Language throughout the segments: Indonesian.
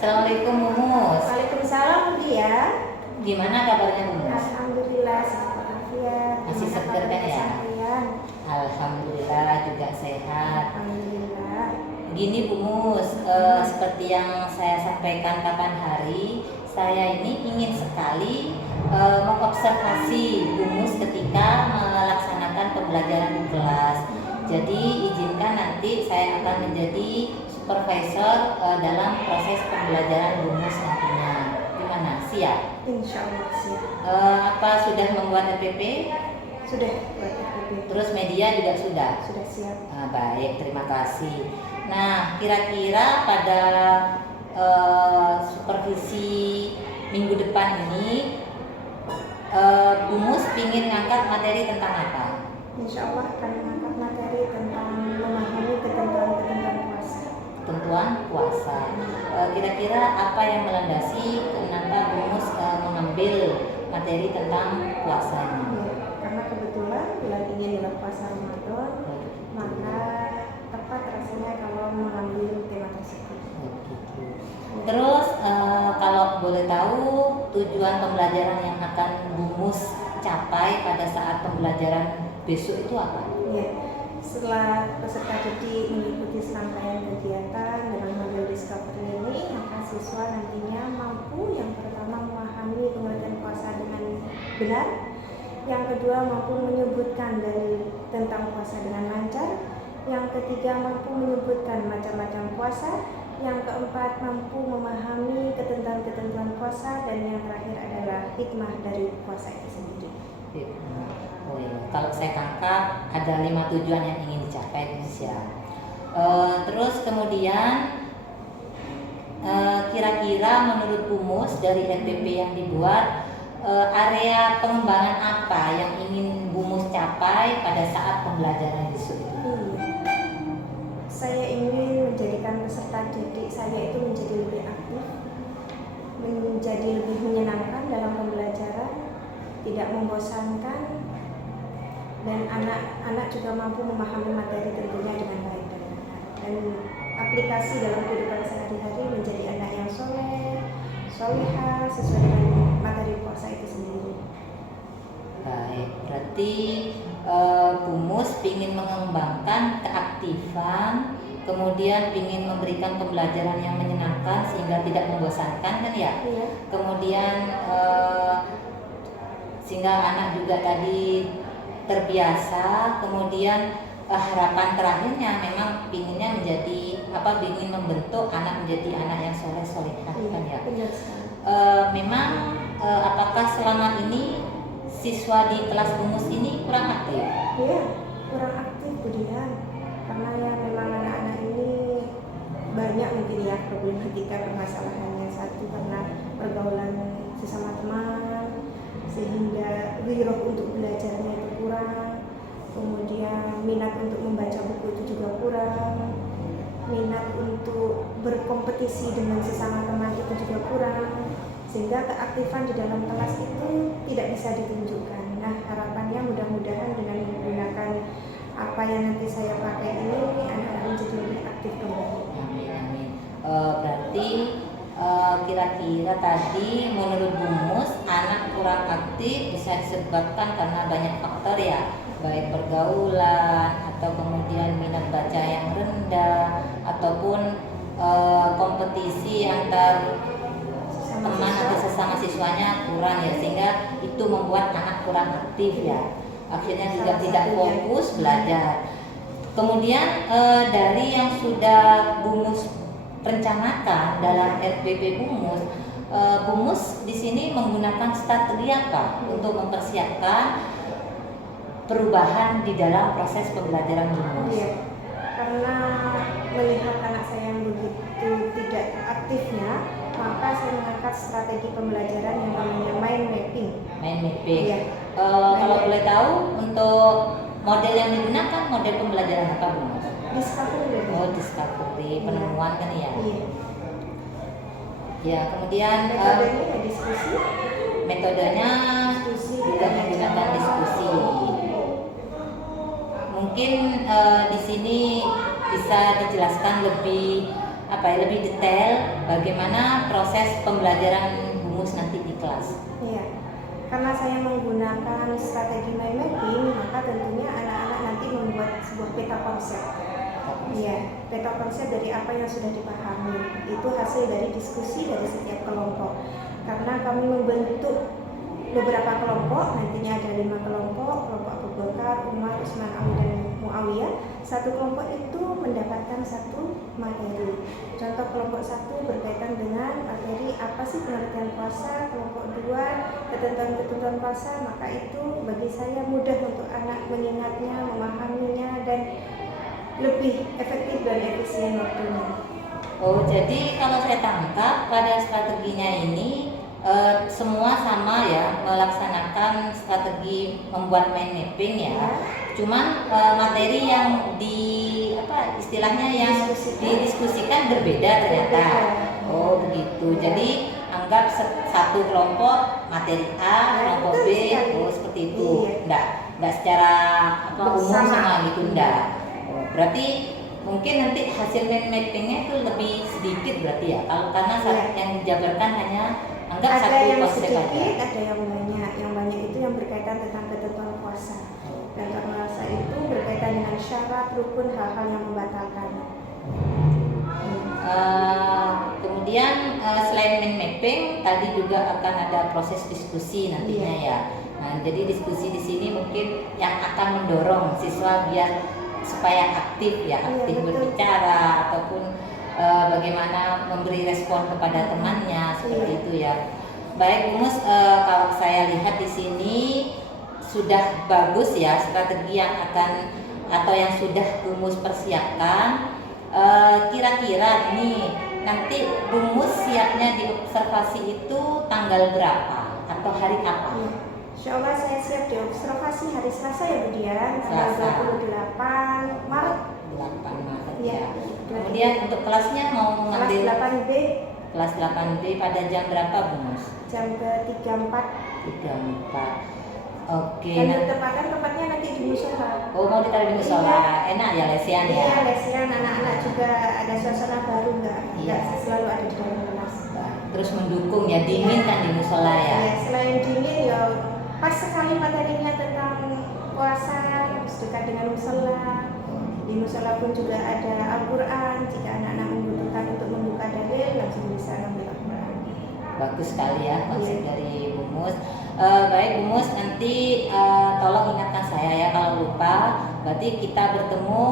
Assalamualaikum Mumus. Waalaikumsalam Budi ya. Gimana kabarnya Mumus? Alhamdulillah sehat walafiat. Masih seger kan ya? Alhamdulillah juga sehat. Alhamdulillah. Gini Bu Mus, seperti yang saya sampaikan kapan hari, saya ini ingin sekali mengobservasi Bu Mus ketika melaksanakan pembelajaran di kelas. Jadi izinkan nanti saya akan menjadi supervisor dalam proses pembelajaran Bu Mus nantinya. Gimana? Siap? Insya Allah siap. Apa sudah membuat RPP? Sudah buat RPP. Terus media juga sudah? Sudah siap. Baik, terima kasih. Nah, kira-kira pada supervisi minggu depan ini Bu Mus ingin ngangkat materi tentang apa? Insya Allah akan mengangkat materi tentang memahami ketentuan-ketentuan puasa. Ketentuan puasa. Kira-kira apa yang melandasi kenapa Bu Mus mengambil materi tentang puasa ini? Ya, karena kebetulan bulan ini adalah puasa Ramadan, maka tepat rasanya kalau mengambil tema tersebut. Terus kalau boleh tahu tujuan pembelajaran yang akan Bu Mus capai pada saat pembelajaran besok itu apa? Ya, setelah peserta didik mengikuti serangkaian kegiatan dengan model discovery ini, maka siswa nantinya mampu yang pertama memahami pengertian puasa dengan benar, yang kedua mampu menyebutkan dalil tentang puasa dengan lancar, yang ketiga mampu menyebutkan macam-macam puasa, yang keempat mampu memahami ketentuan-ketentuan puasa, dan yang terakhir adalah hikmah dari puasa itu sendiri. Oh iya. Kalau saya tangkap ada 5 tujuan yang ingin dicapai Indonesia. Terus kemudian kira-kira menurut Bu Mus dari RPP yang dibuat, area pengembangan apa yang ingin Bu Mus capai pada saat pembelajaran besok itu? Saya ingin menjadikan peserta didik saya itu menjadi lebih aktif, menjadi lebih menyenangkan dalam pembelajaran, tidak membosankan, dan anak-anak juga mampu memahami materi tentunya dengan baik dan benar, dan aplikasi dalam kehidupan sehari-hari menjadi anak yang soleh, solehah sesuai dengan materi puasa itu sendiri. Baik, berarti Bu Mus ingin mengembangkan keaktifan, kemudian ingin memberikan pembelajaran yang menyenangkan sehingga tidak membosankan kan ya? Iya. Kemudian sehingga anak juga tadi terbiasa, kemudian harapan terakhirnya memang pinginnya menjadi ingin membentuk anak menjadi anak yang soleh solehah kan ya. Memang apakah selama ini siswa di kelas Bu Mus ini kurang aktif? Iya, kurang aktif Budian, karena ya memang anak-anak ini banyak mungkin ya problematika permasalahannya. Satu karena pergaulan sesama teman, sehingga wirauh untuk belajarnya itu kurang, kemudian minat untuk membaca buku itu juga kurang, minat untuk berkompetisi dengan sesama teman itu juga kurang, sehingga keaktifan di dalam kelas itu tidak bisa ditunjukkan. Nah, harapannya mudah-mudahan dengan menggunakan apa yang nanti saya pakai ini, anak-anak menjadi lebih aktif kembali. Amin. Berarti kira-kira tadi menurut Bu Mus anak kurang aktif bisa disebabkan karena banyak faktor ya, baik pergaulan atau kemudian minat baca yang rendah ataupun kompetisi antar teman atau sesama siswanya kurang ya, sehingga itu membuat anak kurang aktif ya, akhirnya juga tidak fokus belajar. Kemudian dari yang sudah Bu Mus rencanakan dalam RPP Bu Mus di sini menggunakan strategi apa untuk mempersiapkan perubahan di dalam proses pembelajaran Bu Mus? Iya, karena melihat anak saya yang begitu tidak aktifnya, maka saya mengangkat strategi pembelajaran yang namanya mind mapping. Mind mapping. Iya. Kalau boleh tahu untuk model yang digunakan model pembelajaran apa Bu Mus? Discovery. Oh, discovery, penemuan kan ya? Iya. Ya, kemudian Metodenya ya diskusi. Metodenya Diskusi, juga menggunakan diskusi. Mungkin di sini bisa dijelaskan lebih apa ya, lebih detail bagaimana proses pembelajaran Bumus nanti di kelas. Iya, karena saya menggunakan strategi mind mapping, maka tentunya anak-anak nanti membuat sebuah peta konsep. Iya, peta konsep dari apa yang sudah dipahami. Itu hasil dari diskusi dari setiap kelompok. Karena kami membentuk beberapa kelompok, nantinya ada 5 kelompok Abu Bakar, Umar, Utsman, Ali, dan Muawiyah. Satu kelompok itu mendapatkan satu materi. Contoh kelompok 1 berkaitan dengan materi apa sih pengertian puasa, kelompok 2 ketentuan-ketentuan puasa, maka itu bagi saya mudah untuk anak mengingatnya, memahaminya, dan lebih efektif dan efisien waktunya. Oh, jadi kalau saya tangkap pada strateginya ini semua sama ya, melaksanakan strategi membuat mind mapping ya. Cuman materi yang istilahnya yang didiskusikan berbeda ternyata. Oh begitu. Jadi anggap satu kelompok materi A, kelompok B, oh seperti itu. Enggak secara umum sama gitu enggak. Oh, berarti mungkin nanti hasil mind mappingnya itu lebih sedikit berarti ya. Kalau karena yang dijabarkan hanya anggap ada satu yang konsep sedikit, aja. ada yang banyak. Yang banyak itu yang berkaitan tentang ketentuan puasa. Dan puasa itu berkaitan dengan syarat, rukun, hal-hal yang membatalkan. Kemudian selain mind mapping, tadi juga akan ada proses diskusi nantinya ya. Nah, jadi diskusi di sini mungkin yang akan mendorong siswa biar supaya aktif ya, aktif berbicara ataupun bagaimana memberi respon kepada temannya seperti itu ya. Baik Bumus, kalau saya lihat di sini sudah bagus ya strategi yang akan atau yang sudah Bumus persiapkan. Kira-kira nih nanti Bumus siapnya diobservasi itu tanggal berapa atau hari apa? Insya Allah saya siap diobservasi hari Selasa ya Bu Dian, tanggal 28 Maret. 8 Maret ya. Kemudian untuk kelasnya mau mengambil kelas 8B. Kelas 8B pada jam berapa Bumus? Jam ke 34. 34. Oke. Dan tempatnya nanti di musola. Oh mau ditaruh di musola, enak ya lesian ya? Iya lesian, anak-anak juga ada suasana baru nggak selalu ada di dalam kelas. Terus mendukung ya, dingin kan di musola ya? Iya, selain dingin ya pas sekali materinya tentang puasa, harus dekat dengan musola. Di musola pun juga ada Al-Quran, jika anak-anak membutuhkan untuk membuka dalil langsung bisa ngambil Al-Quran. Bagus sekali ya konsep dari Bumus. Baik Bumus, nanti tolong ingatkan saya ya kalau lupa. Berarti kita bertemu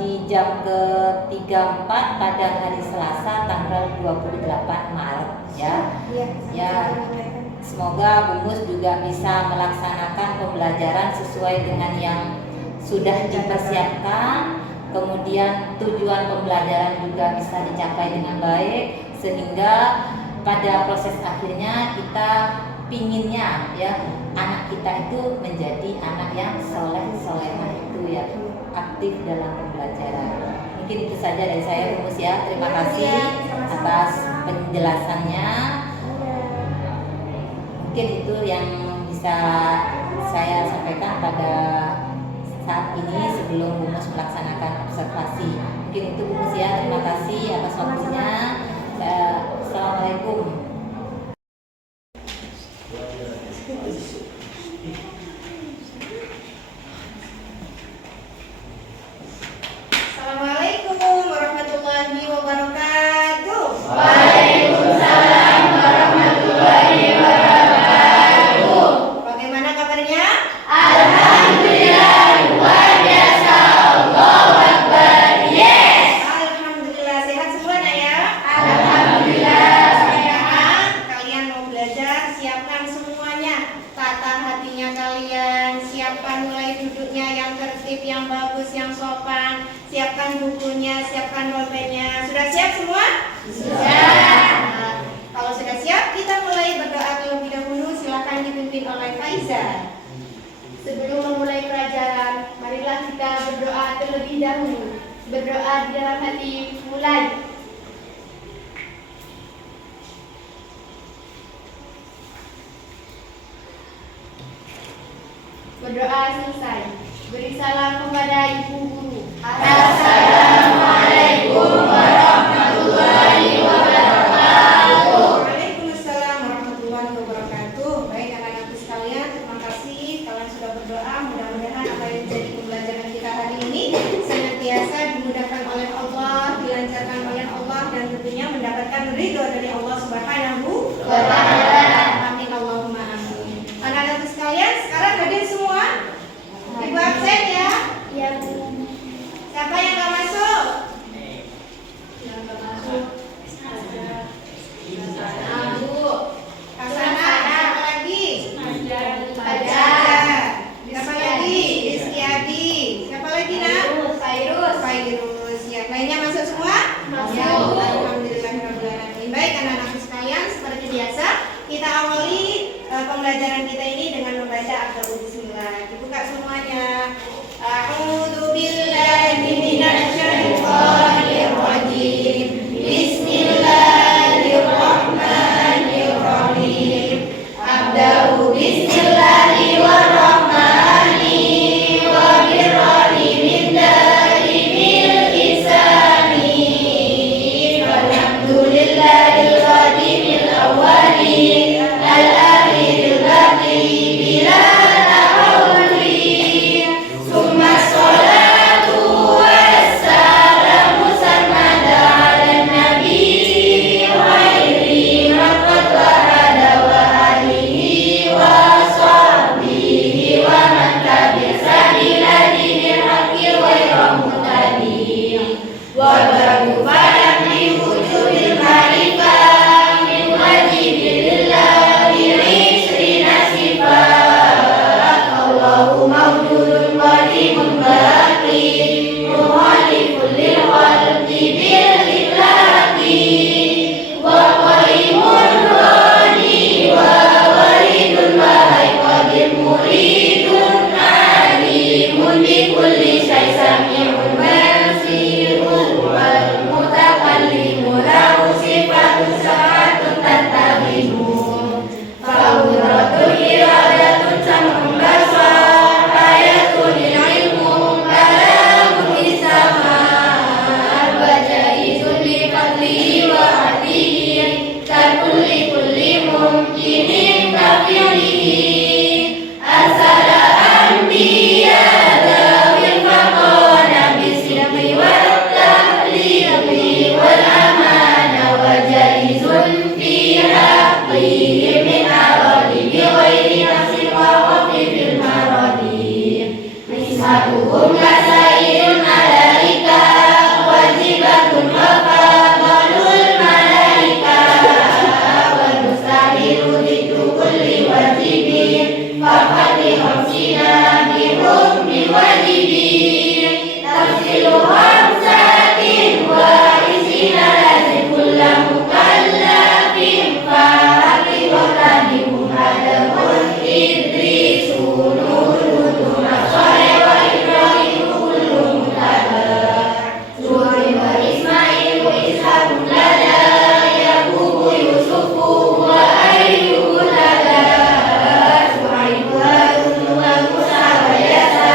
di jam ke-34 pada hari Selasa tanggal 28 Maret ya. Ya. Semoga Bumus juga bisa melaksanakan pembelajaran sesuai dengan yang sudah dipersiapkan. Kemudian tujuan pembelajaran juga bisa dicapai dengan baik sehingga pada proses akhirnya kita pinginnya ya anak kita itu menjadi anak yang solehah itu ya, aktif dalam pembelajaran. Mungkin itu saja dari saya Bumus ya. Terima kasih atas penjelasannya. Mungkin itu yang bisa saya sampaikan pada saat ini sebelum Bumus melaksanakan observasi. Mungkin itu Bumus ya. Terima kasih atas waktunya. Assalamualaikum. Assalamualaikum warahmatullahi wabarakatuh. Waalaikumsalam warahmatullahi wabarakatuh. Bagaimana kabarnya? Alhamdulillah, luar biasa. Allahu Akbar. Yes. Alhamdulillah sehat semua nak ya. Alhamdulillah. Sehat. Kalian mau belajar, siapkan semuanya. Tata hatinya kalian, siapkan mulai duduknya yang tertib, yang bagus, yang sopan. Siapkan bukunya, siapkan pulpennya. Sudah siap semua? Sudah. Nah, kalau sudah siap, kita mulai berdoa terlebih dahulu. Silakan dipimpin oleh Faiza. Sebelum memulai pelajaran, marilah kita berdoa terlebih dahulu. Berdoa di dalam hati, mulai. Berdoa selesai. Beri salam kepada ibu guru. Assalamualaikum warahmatullahi mendapatkan ridho dari Allah Subhanahu wa Taala. Ta'ala. Amin Allahumma amin. Anak-anak sekalian, sekarang hadir semua? Ibu absen ya? Ya, Siapa yang nggak masuk? Hasanah, siapa lagi? Fajar. Siapa lagi? Rizky Adi. Siapa lagi nak? Fairuz. Ya, lainnya masuk semua? Masuk. Ya, alhamdulillahirobbilalamin. Baik anak-anak sekalian, seperti biasa kita awali pembelajaran kita ini dengan membaca Abdul Bismillah. Dibuka semuanya. A'udzu billahi minasyaitonir rajim. Bismillahirrahmanirrahim. Abda'u bismillahirrahmanirrahim wa birrahim min darimil isami. Walhamdulillahil qadimil awwali al-akhiril baqi bila tahawuli. Summa sholatu wassalamu sarmada ala nabi khairi man qad wahada wa alihi wa sahbihi wa man tabi'a sabila dinil haqqi ghayra mutadi. Wa ba'du fa'lam bi wujudil ma'rifah min wajibillahi isrina sifat. Allahu mawjudun qadimun baqi muhalifun lil khalqi bil itlaqi wa qaimun rani wa waridun wa qadir muridun alimun bi kulli syai' sami'un basirun wal mutakallimu lahu sifatun sa'atun tantabimu fa'uratul iradatun sam'un basar ayatun ilmu kalamun isama bajaizun li fadlihi wa hadihi tarkulli kulli mumkinin kafilihi asala anbiya dawil faqona bisidqi wal tahliqi wal amana wa jaizun fi haqqihim min aradi bi ghairi nafsin wa wafi fil maradi. Nismatuhum kasairun alaika wajibatun wa fadalul malaika wal mustahilu ditu kulli wajibin faqati khamsina bi hukmi wajibin tafsilu hamsatin wa isina lazim kulla mukallafin fa'ati wa tanihum adamun idrisun nurun nasaya wa ibrahim kullu mutada Zuhri wa Ismail wa Ishaqun lada Yaqubu Yusufu wa Ayyubu lada Shu'aibu Harun wa Musa wa Yasa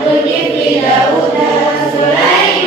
Zulkifli Dawud wa Sulaiman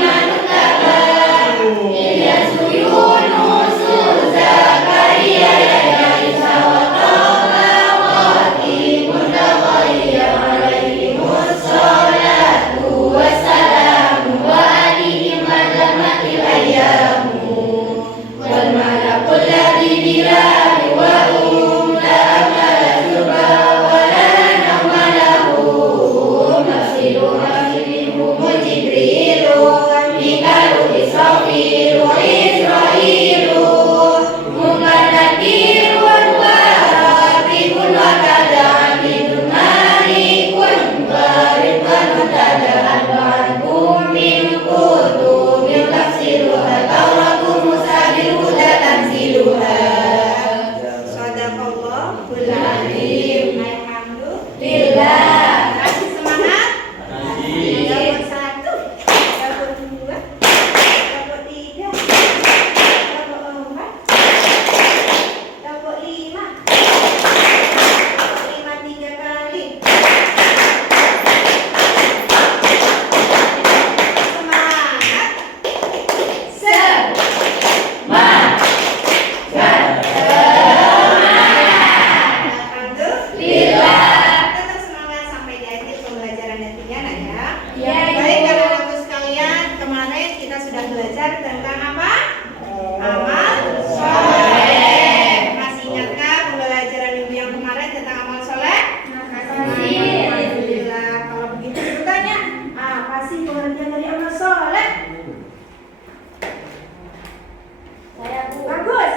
sih pengertian dari amal soleh? Saya Bu. Bagus.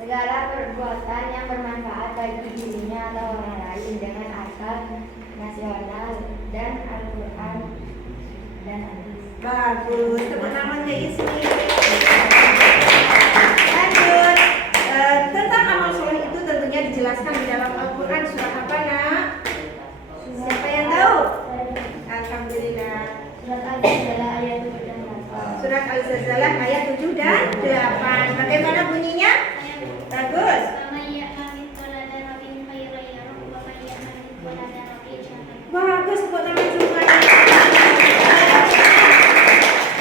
Segala perbuatan yang bermanfaat bagi dirinya atau orang lain dengan asal nasional dan Al-Quran dan hadis. Bagus. Tepuk tangan ya Ismi. Lanjut. Tentang amal soleh itu tentunya dijelaskan di dalam Al-Quran surat apa nak? Siapa yang tahu? Alhamdulillah. Surat Al-Zalzalah ayat 7 dan 8. Surat Al-Zalzalah ayat 7 dan 8. Bagaimana bunyinya? Bagus. Bagus, tepuk tangan semuanya.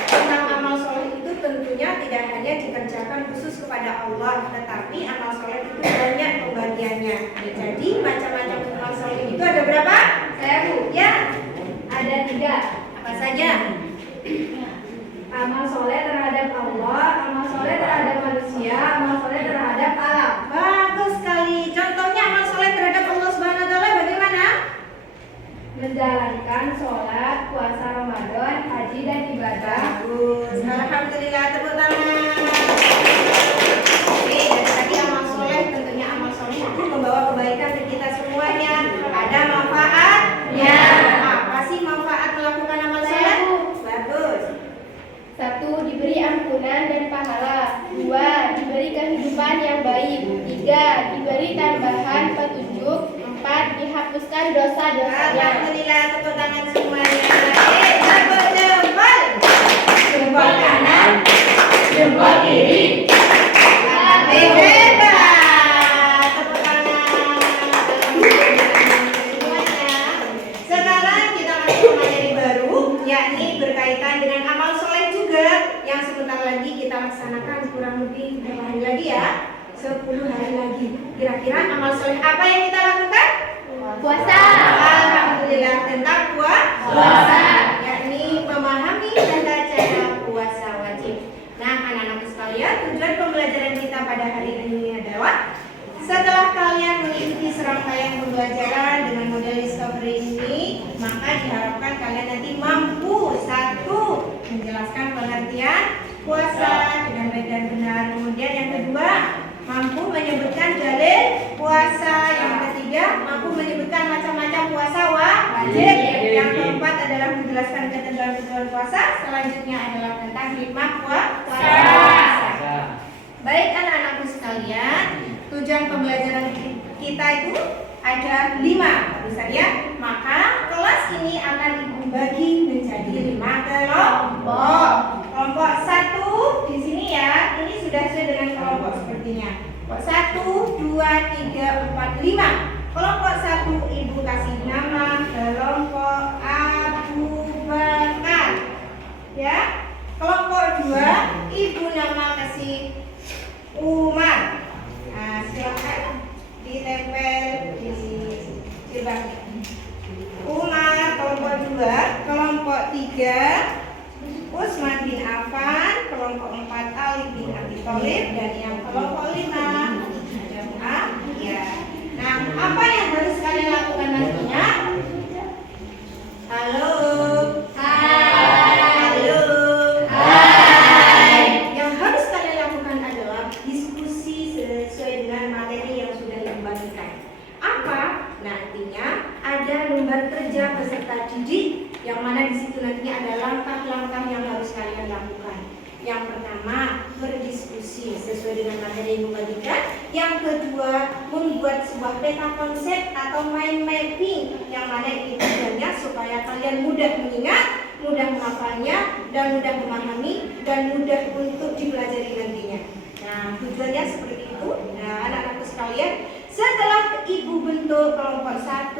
Tentang amal soleh itu tentunya tidak hanya dikerjakan khusus kepada Allah, tetapi amal soleh itu banyak pembagiannya. Jadi macam-macam amal soleh itu ada berapa? Saya Bu. Ya, Ada 3. apa saja? Amal soleh terhadap Allah, amal soleh terhadap manusia, amal soleh terhadap alam. Bagus sekali. Contohnya amal soleh terhadap Allah Subhanahu wa taala bagaimana? Menjalankan sholat, puasa Ramadan, haji dan ibadah. Bagus. Alhamdulillah, tepuk tangan. Oke, dari tadi amal soleh tentunya amal soleh itu membawa kebaikan ke kita semuanya. Ada manfaatnya. Apa sih manfaat melakukan amal soleh? Bagus. 1. Diberi ampunan dan pahala. 2. Diberi kehidupan yang baik. 3. Diberi tambahan petunjuk. 4. Dihapuskan dosa-dosanya. Alhamdulillah, tepuk tangan semuanya. Tepuk jempol. Jempol kanan, jempol kiri. Hebat. Tepuk tangan. Semuanya. Sekarang kita masuk ke materi baru, yakni berkaitan dengan amal soleh juga, yang sebentar lagi kita laksanakan kurang lebih berapa hari lagi ya? 10 hari lagi. Kira-kira amal soleh apa yang kita lakukan? Puasa. Alhamdulillah, tentang puasa, yakni memahami tata cara puasa wajib. Nah, anak-anak sekalian, tujuan pembelajaran kita pada hari ini adalah setelah kalian mengikuti serangkaian pembelajaran dengan model discovery ini, maka diharapkan kalian nanti mampu 1. Menjelaskan pengertian puasa dengan baik dan benar. Kemudian yang kedua, mampu menyebutkan dalil puasa. Yang ketiga, mampu menyebutkan macam-macam puasa wajib. Yang keempat adalah menjelaskan ketentuan-ketentuan puasa. Selanjutnya adalah tentang hikmah puasa. Baik anak-anakku sekalian, tujuan pembelajaran kita itu ada 5 baru saja. Maka kelas ini akan ibu bagi menjadi 5 kelompok. Kelompok 1 di sini ya, ini sudah sesuai dengan kelompok sepertinya. Kelompok 1, 2, 3, 4, 5. Kelompok 1 ibu kasih nama kelompok Abu Bakar. Ya. Kelompok 2 ibu nama kasih Umar. Nah, silakan ditempel di gerbangnya. Umar kelompok 2, kelompok 3 Utsman bin Affan, kelompok 4 Ali bin Abi Thalib, dan yang kelompok 5 ada Muawiyah. Nah, apa yang harus kalian lakukan nantinya? Halo. Halo. Yang harus kalian lakukan adalah diskusi sesuai dengan materi yang sudah dibagikan. Apa? Nantinya ada lembar kerja peserta didik, yang mana di situ nantinya ada langkah-langkah yang harus kalian lakukan. Yang pertama, berdiskusi sesuai dengan materi yang dibagikan. Yang kedua, membuat sebuah peta konsep atau mind mapping, yang mana ini tujuannya supaya kalian mudah mengingat, mudah menghafalnya, dan mudah memahami, dan mudah untuk dipelajari nantinya. Nah, tujuannya seperti itu. Nah, anak-anakku sekalian, setelah ibu bentuk kelompok 1,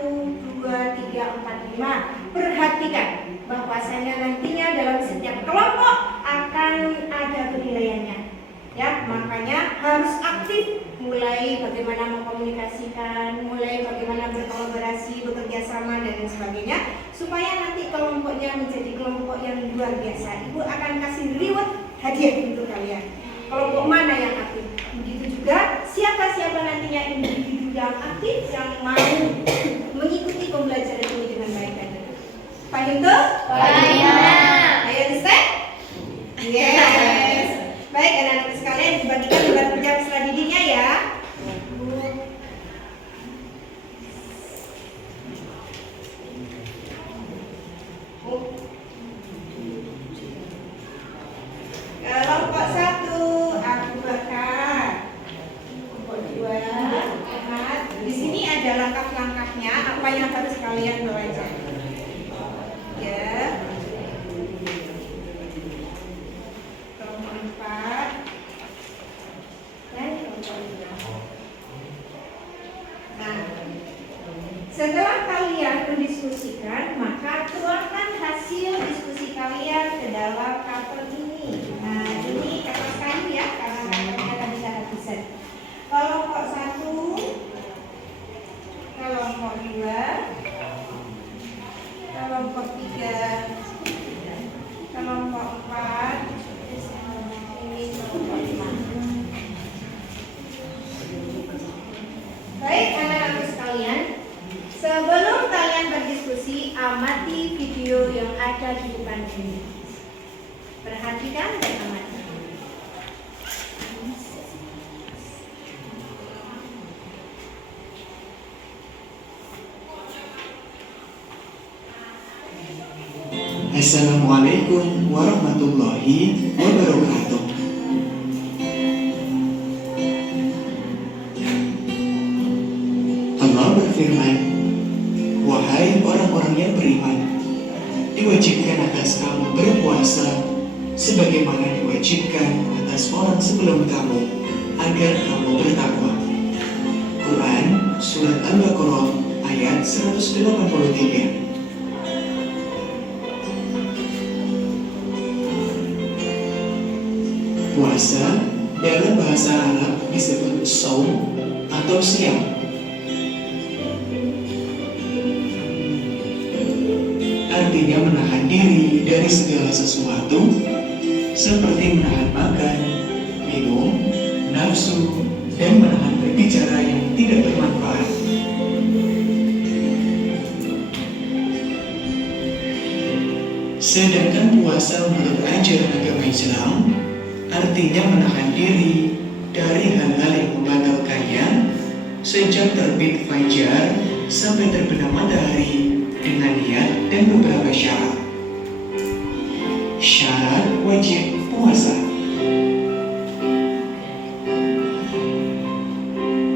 2, 3, 4, 5, perhatikan bahwasanya nantinya dalam setiap kelompok akan ada penilaiannya. Ya, makanya harus aktif, mulai bagaimana mengkomunikasikan, mulai bagaimana berkolaborasi, bekerja sama dan lain sebagainya, supaya nanti kelompoknya menjadi kelompok yang luar biasa. Ibu akan kasih reward hadiah untuk kalian. Kelompok mana yang aktif? Begitu juga siapa-siapa nantinya individu yang aktif yang mau mengikuti pembelajaran ini dengan baik dan benar. Paham tuh? Paham. ada di depan ini. Perhatikan dan amati. Assalamualaikum warahmatullahi wabarakatuh. Allah berfirman, wahai orang-orang yang beriman, diwajibkan atas kamu berpuasa sebagaimana diwajibkan atas orang sebelum kamu agar kamu bertakwa. Quran Surat Al-Baqarah ayat 183. Puasa dalam bahasa Arab disebut shaum atau siam. Artinya menahan diri dari segala sesuatu seperti menahan makan, minum, nafsu, dan menahan berbicara yang tidak bermanfaat. Sedangkan puasa menurut ajaran agama Islam artinya menahan diri dari hal-hal yang membatalkannya sejak terbit fajar sampai terbenam matahari dengan niat dan beberapa syarat. Syarat wajib puasa.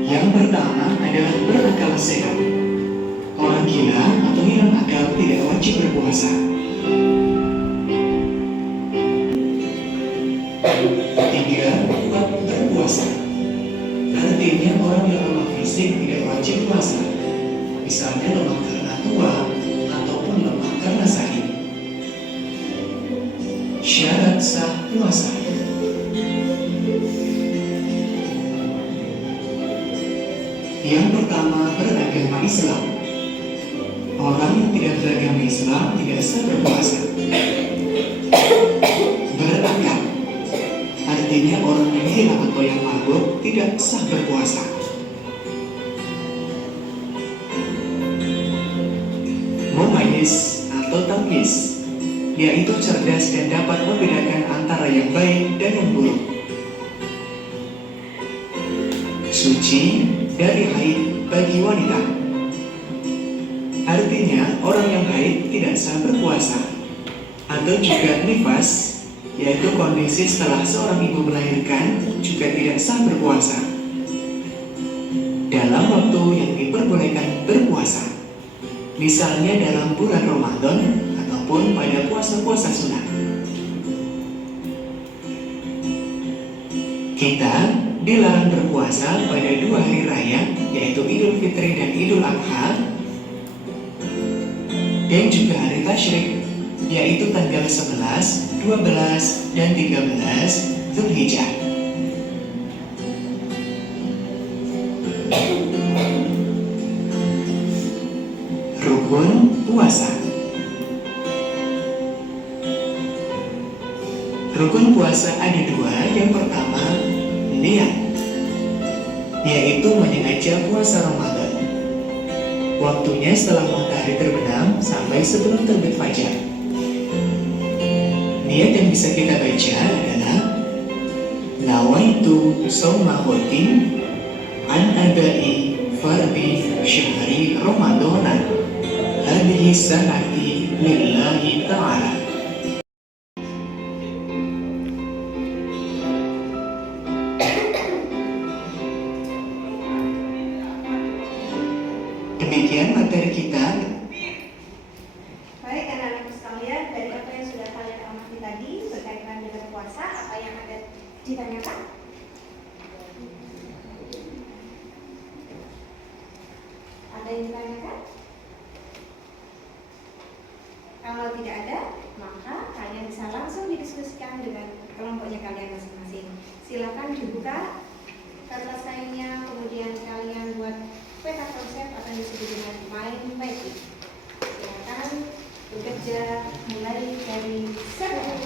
Yang pertama adalah berakal sehat. Orang gila atau hilang akal tidak wajib berpuasa. Tiga, berpuasa. Artinya orang yang lemah fisik tidak wajib puasa. Misalnya lemah karena tua ataupun lemah karena sakit. Syarat sah puasa. Yang pertama, beragama Islam. Orang yang tidak beragama Islam tidak sah berpuasa. Berakal. Artinya orang yang hilang atau yang mabuk tidak sah berpuasa. Mumayyiz atau tamyiz, yaitu cerdas dan dapat membedakan antara yang baik dan yang buruk. Suci dari haid bagi wanita. Artinya orang yang haid tidak sah berpuasa. Atau juga nifas, yaitu kondisi setelah seorang ibu melahirkan juga tidak sah berpuasa dalam waktu yang diperbolehkan berpuasa, misalnya dalam bulan Ramadan ataupun pada puasa-puasa sunnah. Kita dilarang berpuasa pada 2 hari raya, yaitu Idul Fitri dan Idul Adha, dan juga hari tasyrik, yaitu tanggal 11, 12, dan 13 Zulhijjah. Rukun puasa. Rukun puasa ada 2. Yang pertama, niat, yaitu menyengaja puasa Ramadan. Waktunya setelah matahari terbenam sampai sebelum terbit fajar. Niat yang bisa kita baca adalah nawaitu shauma ghadin an adai fardhi syahri Ramadan hadhihi sanati lillahi ta'ala. Demikian materi kita. Baik anak-anak sekalian, dari apa yang sudah kalian amati tadi berkaitan dengan puasa, apa yang ada ditanyakan? Ada yang ditanyakan? Kalau tidak ada, maka kalian bisa langsung didiskusikan dengan kelompoknya kalian masing-masing. Silakan dibuka kertas kainnya, kemudian kalian buat peta konsep atau yang disebut dengan mind mapping. Silakan bekerja mulai dari sekarang.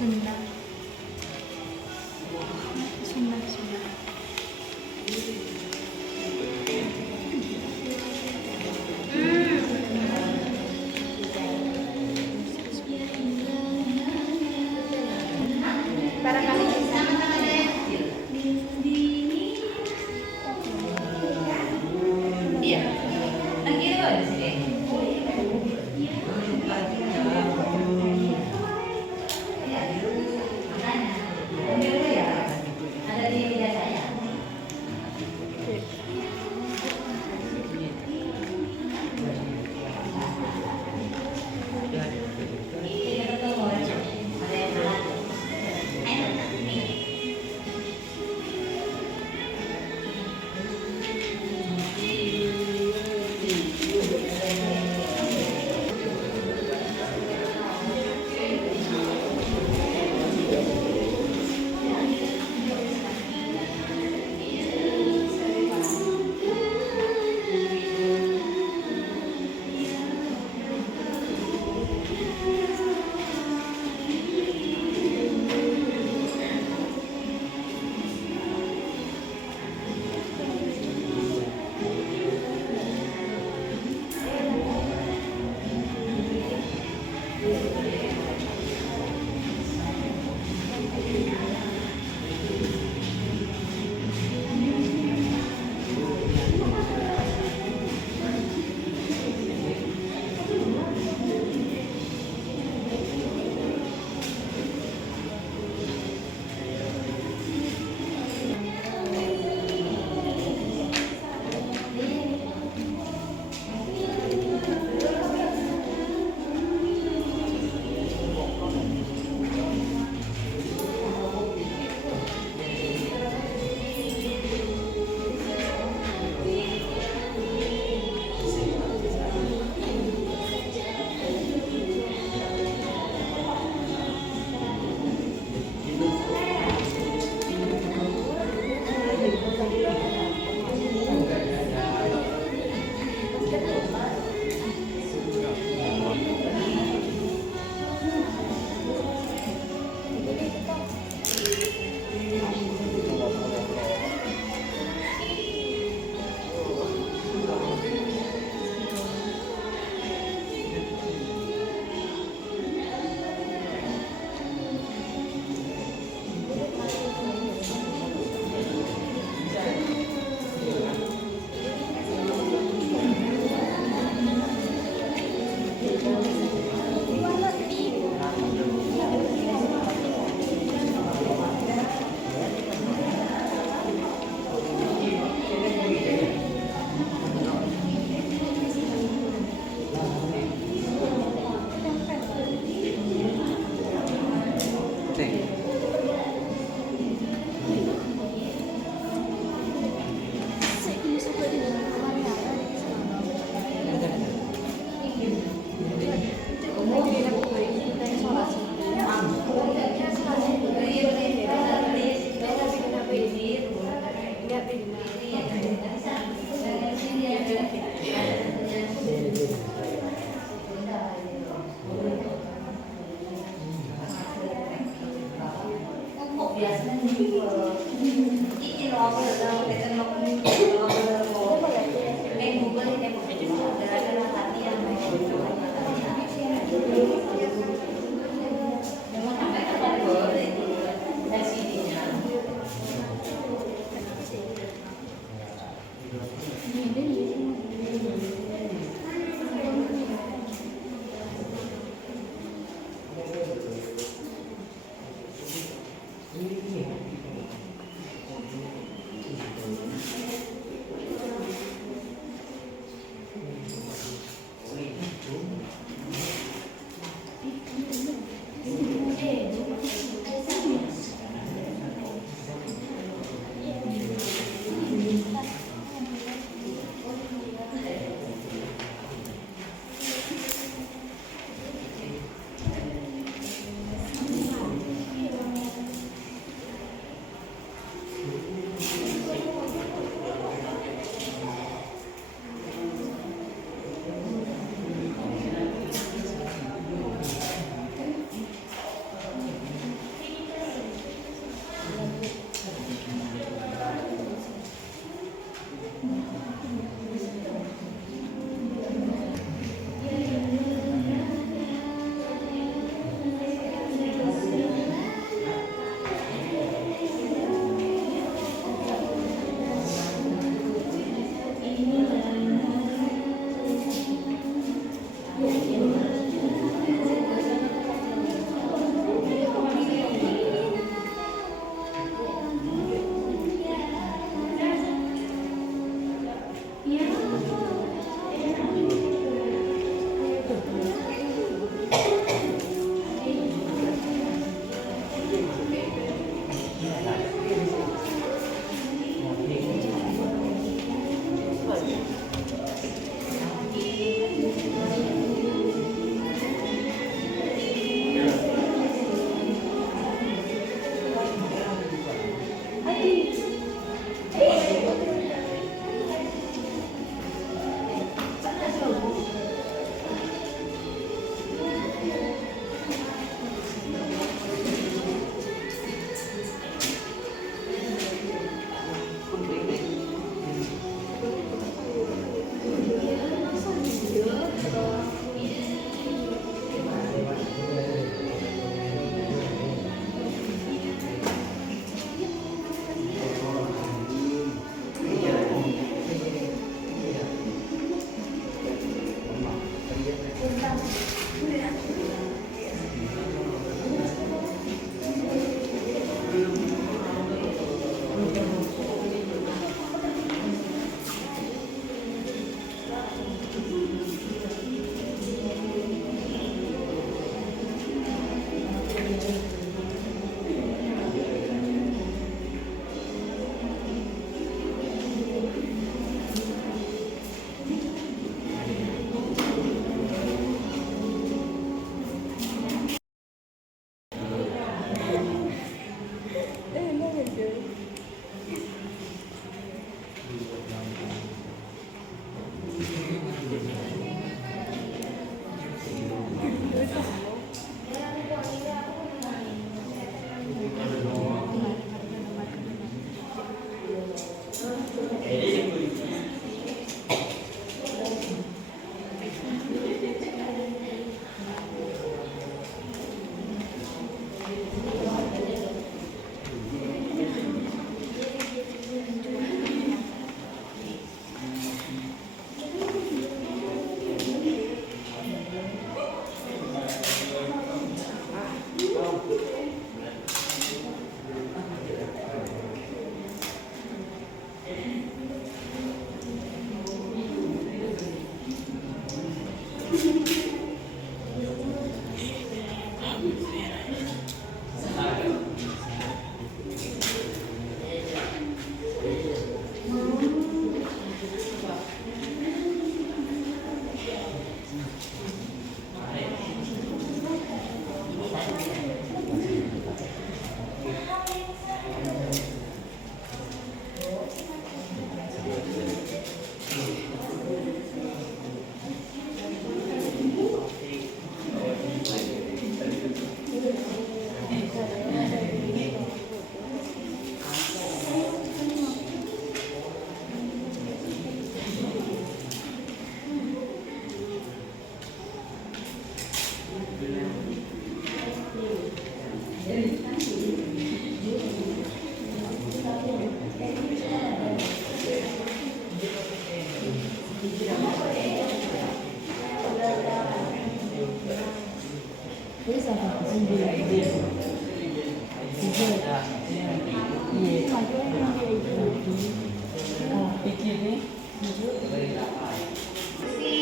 Sunda. Sunda. Barangkali bisa. Iya. Nah, gitu di sini. Ada di meja saya.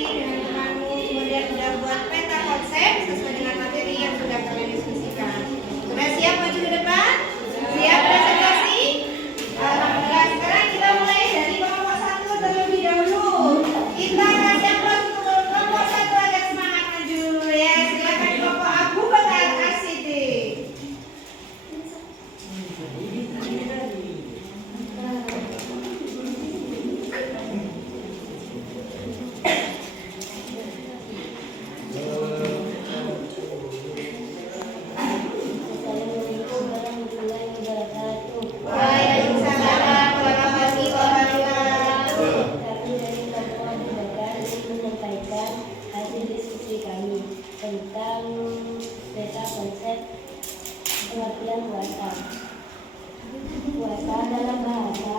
Dengan temanmu, kemudian sudah buat peta konsep sesuai dengan materi yang sudah kalian diskusikan. Sudah siap maju ke depan? Siap presentasi? Alhamdulillah. Sekarang kita mulai dari kelompok 1 terlebih dahulu. Kita kasih aplaus untuk kelompok 1 agar semangat maju ya. Silakan kelompok Abu Bakar As-Siddiq. Waalaikumsalam warahmatullahi wabarakatuh. Kami dari kelompok Abu Bakar ingin menyampaikan hasil diskusi kami tentang peta konsep pengertian puasa. Puasa dalam bahasa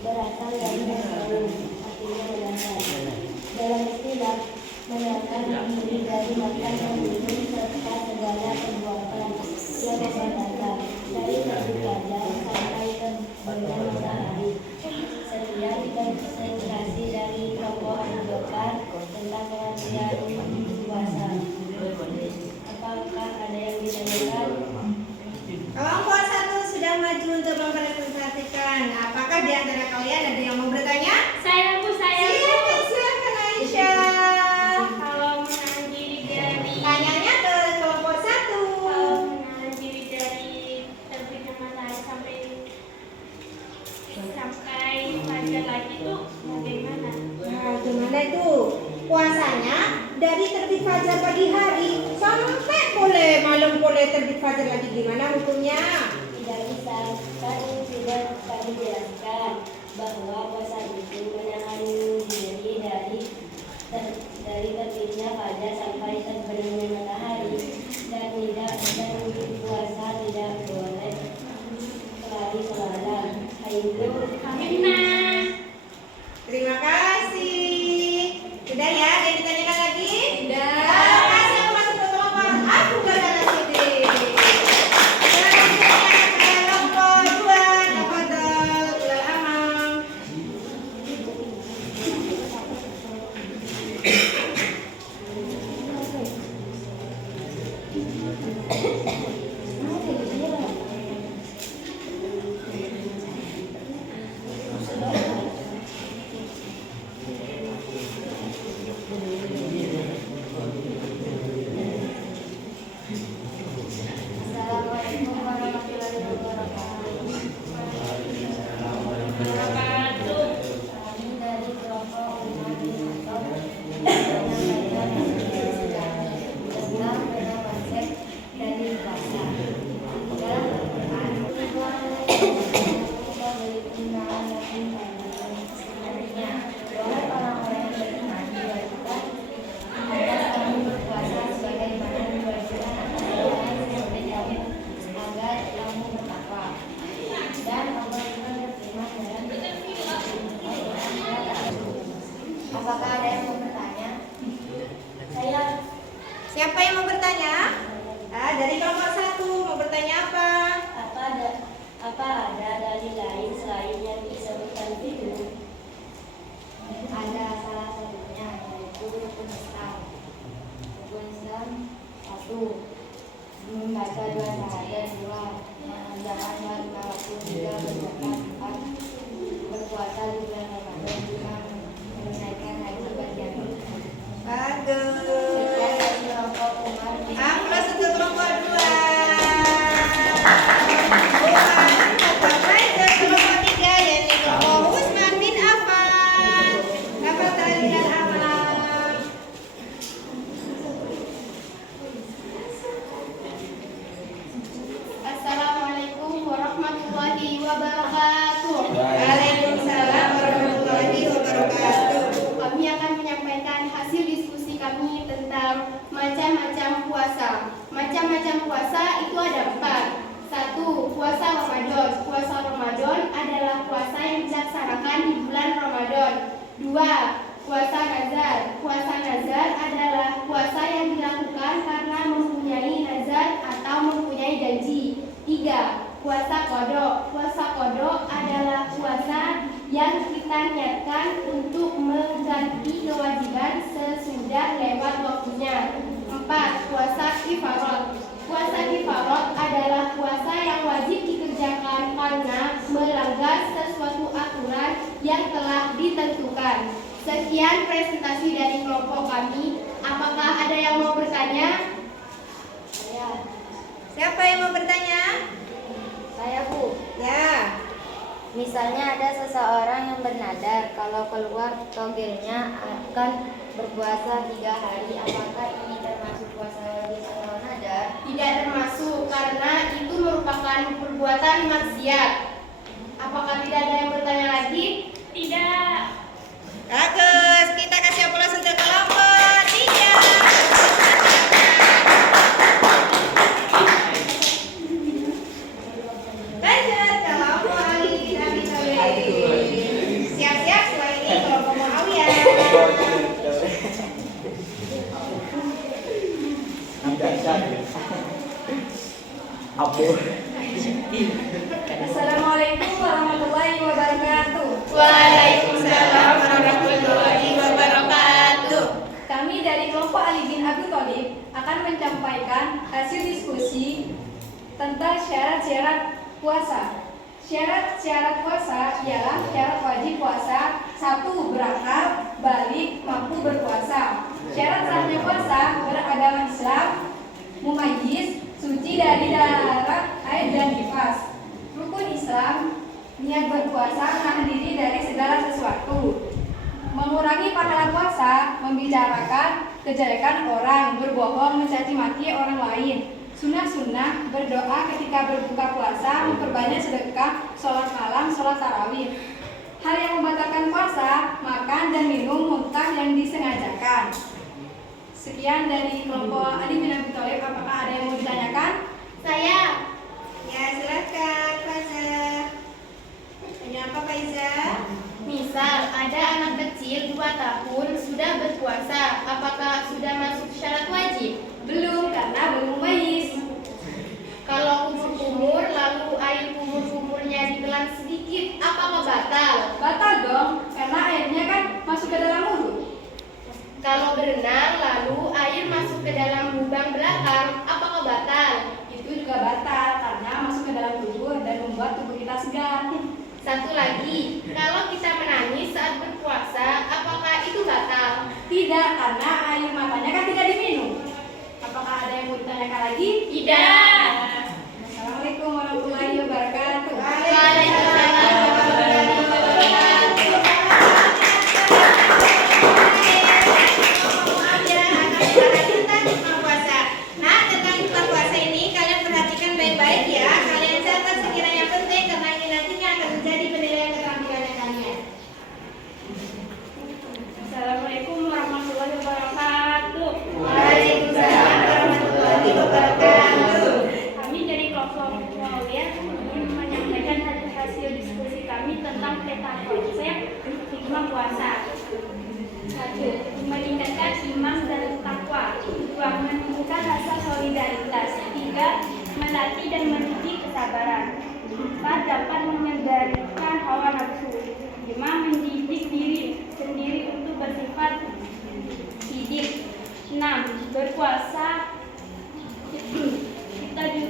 berasal dari bahasa artinya menahan. Dalam istilah menahan diri dari makan dan minum serta segala perbuatan yang membatalkan dari terbit fajar sampai terbenam matahari. Sekian presentasi dari kelompok Abu Bakar tentang pengertian puasa. Apakah ada yang ditanyakan? Kelompok 1 sudah maju untuk mempresentasikan. Apakah di antara kalian ada yang mau bertanya? Saya Bu, Silakan Aisyah. kalau menahan diri dari Tanyanya ke kelompok 1. menahan diri dari terbitnya matahari sampai fajar lagi tuh bagaimana? Nah, gimana itu? Puasanya dari terbit fajar pagi hari sampai boleh malam boleh terbit fajar lagi, gimana hukumnya? Tidak bisa, kan sudah kami jelaskan bahwa puasa itu menahan diri dari terbitnya fajar sampai terbenamnya matahari dan puasa tidak boleh selalu semalam. Terima kasih. Sudah ya, ada yang ditanyakan lagi? Sudah. Terima kasih aku masuk ke kelompok Abu Bakar As-Siddiq. Selanjutnya ke kelompok 2, Tafadhol Ulal Amam. Assalamualaikum warahmatullahi wabarakatuh. Kami dari kelompok Umat Islam menyampaikan diskusi kami tentang peta konsep dari puasa. Dalam Al-Quran, artinya, wahai orang-orang yang beriman, diwajibkan atas kamu berpuasa sebagaimana diwajibkan atas orang yang beriman agar kamu bertakwa. Dan Allah juga berfirman dalam apakah ada yang mau bertanya? Saya Siapa yang mau bertanya? Dari kelompok 1 mau bertanya apa? apa ada dalil lain selain yang disebutkan itu? Ada salah satunya yaitu rukun Islam. Rukun Islam 1. membaca dua syahadat, dua mengerjakan lima waktu, tiga berzakat, empat berpuasa di bulan Ramadan, lima menunaikan haji bagi yang Bagus. sekian dari kelompok Umar bin Aplaus untuk kelompok 2. Umar, kelompok Faizal, kelompok 3 yaitu kelompok Usman bin Affan. Dapat tahlilan amal. Assalamualaikum warahmatullahi wabarakatuh. Waalaikumsalam warahmatullahi wabarakatuh. Kami akan menyampaikan hasil diskusi kami tentang macam-macam puasa. Macam-macam puasa itu ada 4. 1. Puasa Ramadan. Puasa Ramadan adalah puasa yang dilaksanakan di bulan Ramadan. 2. Puasa nazar. Puasa nazar adalah puasa yang dilakukan karena mempunyai nazar atau mempunyai janji. 3. Puasa kodok. Puasa kodok adalah puasa yang kita niatkan untuk mengganti kewajiban sesudah lewat waktunya. 4. Puasa kifarot. Puasa kifarot adalah puasa yang wajib dikerjakan karena melanggar sesuatu aturan yang telah ditentukan. Sekian presentasi dari kelompok kami. Apakah ada yang mau bertanya? Siapa yang mau bertanya? Saya, Bu. Ya. Misalnya ada seseorang yang bernadar kalau keluar togelnya akan berpuasa 3 hari. Apakah ini termasuk puasa wajib atau nadar? Tidak termasuk karena itu merupakan perbuatan maksiat. Apakah tidak ada yang bertanya lagi? Tidak. Bagus. Kita kasih aplaus untuk kelompok 3. Lanjut kelompok Ali bin Abi Thalib. Siap-siap setelah ini kelompok Muawiyah. Assalamualaikum warahmatullahi wabarakatuh. Waalaikumsalam warahmatullahi wabarakatuh. Kami dari kelompok Ali bin Abi Thalib akan menyampaikan hasil diskusi tentang syarat-syarat puasa. Syarat-syarat puasa ialah syarat wajib puasa: 1. Berakal, balik, mampu berpuasa. Syarat sahnya puasa: beragama Islam, mumayyiz, suci dari darah, haid dan nifas. Rukun Islam: niat berpuasa, menahan diri dari segala sesuatu. Mengurangi pahala puasa: membicarakan kejelekan orang, berbohong, mencaci maki orang lain. Sunnah-sunnah: berdoa ketika berbuka puasa, memperbanyak sedekah, sholat malam, sholat tarawih. Hal yang membatalkan puasa: makan dan minum muntah yang disengajakan. Sekian dari kelompok Ali bin Abi Thalib. Apakah ada yang mau ditanyakan? Saya. Ya, silakan Faiza. Tanya apa Faiza? Misal ada anak kecil 2 tahun sudah berpuasa, apakah sudah masuk syarat wajib? Belum, karena belum mumayyiz. Kalau kumur-kumur lalu air kumur-kumurnya ditelan sedikit, apakah batal? Batal dong, karena airnya kan masuk ke dalam mulut. Kalau berenang lalu air masuk ke dalam lubang belakang, apakah batal? Itu juga batal, karena masuk ke dalam tubuh dan membuat tubuh kita segar. Satu lagi, kalau kita menangis saat berpuasa, apakah itu batal? Tidak, karena air matanya kan tidak diminum. Apakah ada yang mau ditanyakan lagi? Tidak. Assalamualaikum warahmatullahi wabarakatuh. Waalaikumsalam warahmatullahi wabarakatuh. Tentang puasa. Nah, tentang buka puasa ini kalian perhatikan baik-baik ya. Kalian catat sekiranya penting karena ini nantinya akan menjadi penilaian keterampilan kalian. Assalamualaikum warahmatullahi wabarakatuh. Waalaikumsalam warahmatullahi wabarakatuh. Kami dari kelompok Muawiyah ingin menyampaikan hasil diskusi kami tentang peta konsep hikmah puasa. 1. Meningkatkan iman dan takwa. 2. Menumbuhkan rasa solidaritas. 3. Melatih dan mendidik kesabaran. 4. Dapat mengendalikan hawa nafsu. 5. Mendidik diri sendiri untuk bersifat hidik. 6. Berpuasa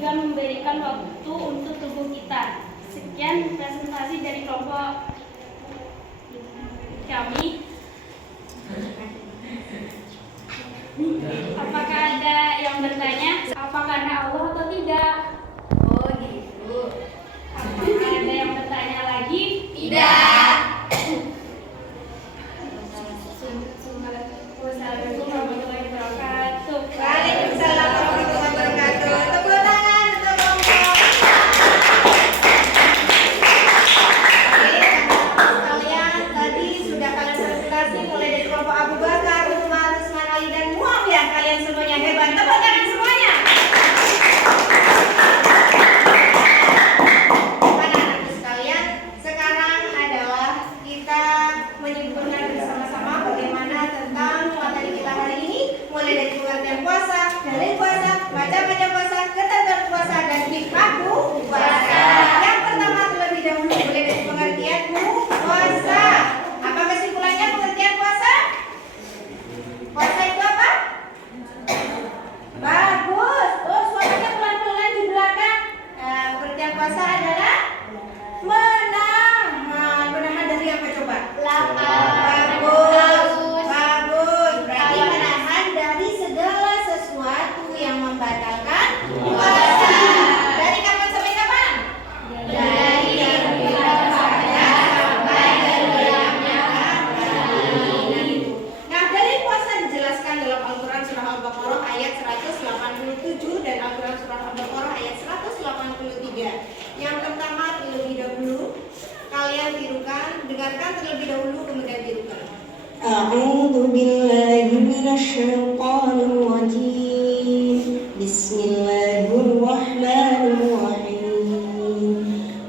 juga memberikan waktu untuk tubuh kita. Sekian presentasi dari kelompok kami. Apakah ada yang bertanya? Apakah ada Allah atau tidak? Oh gitu. Apakah ada yang bertanya lagi? Tidak. Wassalamualaikum warahmatullahi wabarakatuh. Waalaikumsalam warahmatullahi wabarakatuh. Tepuk tangan untuk kelompok. Oke, teman-teman sekalian, tadi sudah kalian presentasi mulai dari kelompok Abu Bakar, Umar, Usman, Ali, dan Muawiyah. Kalian semuanya hebat. Tepuk tangan semuanya. Anak-anakku sekalian, sekarang adalah kita menyempurnakan bersama-sama bagaimana tentang materi kita hari ini, mulai dari pengertian puasa, dalil puasa, macam-macam puasa, ketentuan puasa, dan hikmah puasa. Yang pertama terlebih dahulu mulai dari pengertian puasa. Apa kesimpulannya pengertian puasa? Puasa itu apa? Bagus. Oh, suaranya pelan-pelan di belakang. Pengertian puasa adalah menahan. Menahan dari apa coba? Bagus. Bagus. Berarti menahan dari segala sesuatu yang membatalkan puasa. Dari kapan sampai kapan? Dari yang bilang saja sampai gelapnya matahari. Nah, dari puasa dijelaskan dalam Al-Quran Surah Al-Baqarah ayat 187 dan Al-Quran Surah Al-Baqarah ayat 183. Yang pertama terlebih dahulu kalian tirukan, dengarkan terlebih dahulu kemudian tirukan. أعوذ بالله من الشيطان الرجيم بسم الله الرحمن الرحيم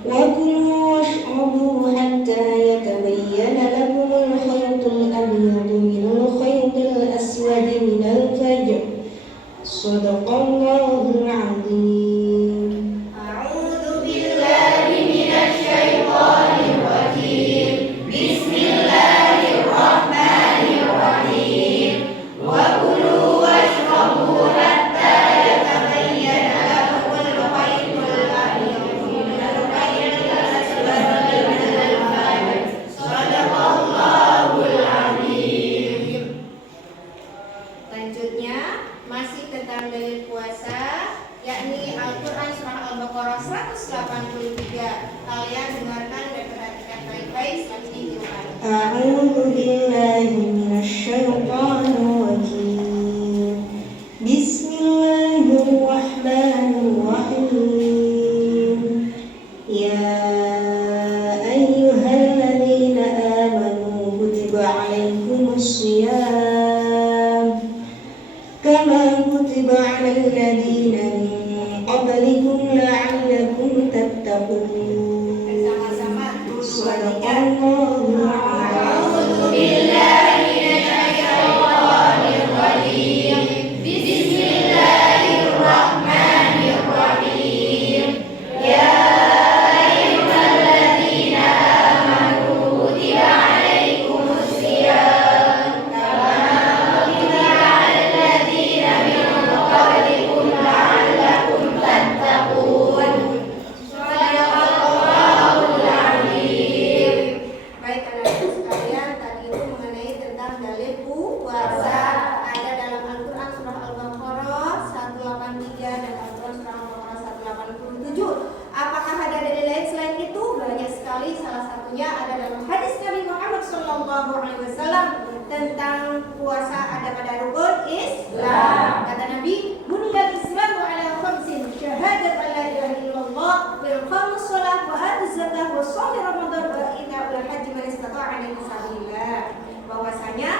وكلوا واشربوا حتى يتبين لكم الخيط الأبيض من الخيط الأسود من الفجر صدق الله العظيم أعوذ بالله من الشيطان الرجيم بسم الله الرحمن الرحيم وكلوا واشربوا حتى يتبين لكم الخيط الأبيض من الخيط الأسود من الفجر صدق الله العظيم. Lanjutnya masih tentang dalil puasa, yakni Al-Quran Surah Al-Baqarah 183. Kalian dengarkan dan perhatikan baik-baik setelah ditirukan. أعوذ بالله من الشيطان الرجيم بسم الله الرحمن الرحيم يا أيها الذين آمنوا كتب عليكم الصيام كما كتب على الذين من قبلكم لعلكم تتقون Bersama-sama. صدق الله أعوذ العظيم بالله من الشيطان الرجيم بسم الله الرحمن الرحيم يا أيها الذين آمنوا كتب عليكم الصيام كما كتب على الذين من قبلكم لعلكم تتقون صدق الله العظيم. Baik anak-anak sekalian, tadi itu mengenai tentang dalil puasa. Ada dalam Al-Quran Surah Al-Baqarah 183 dan Al-Quran Surah Al-Baqarah 187. Apakah ada dalil lain selain itu? Banyak sekali. Salah satunya ada dalam hadis Nabi Muhammad SAW tentang puasa ada pada rukun Islam. Kata Nabi, buniyal Islamu ala khamsin, syahadat an la ilaha illallah wa iqamus shalah wa atuz zakah wa shaum ramadan wa ita'ul haji man istata'a ilaihi sabila. Bahwasanya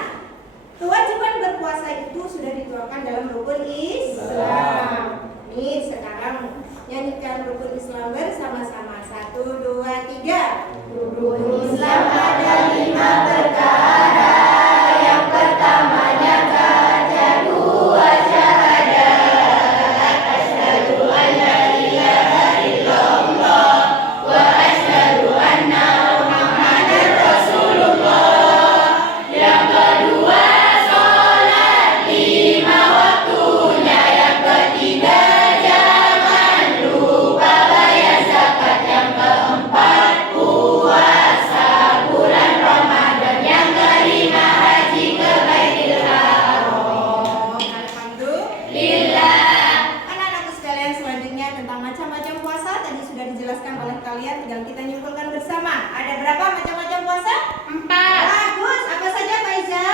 kewajiban berpuasa itu sudah dituangkan dalam rukun Islam. Nih sekarang nyanyikan rukun Islam bersama-sama. 1, 2, 3. Rukun Islam ada 5 perkara. Yang pertamanya syahadatu syahadat, asyhadu an la ilaha illallah wa asyhadu anna Muhammadar Rasulullah. Yang kedua sholat 5 waktunya. Yang ketiga jangan tentang macam-macam puasa tadi sudah dijelaskan oleh kalian, tinggal kita nyimpulkan bersama. Ada berapa macam-macam puasa? 4. Bagus. Apa saja Faiza?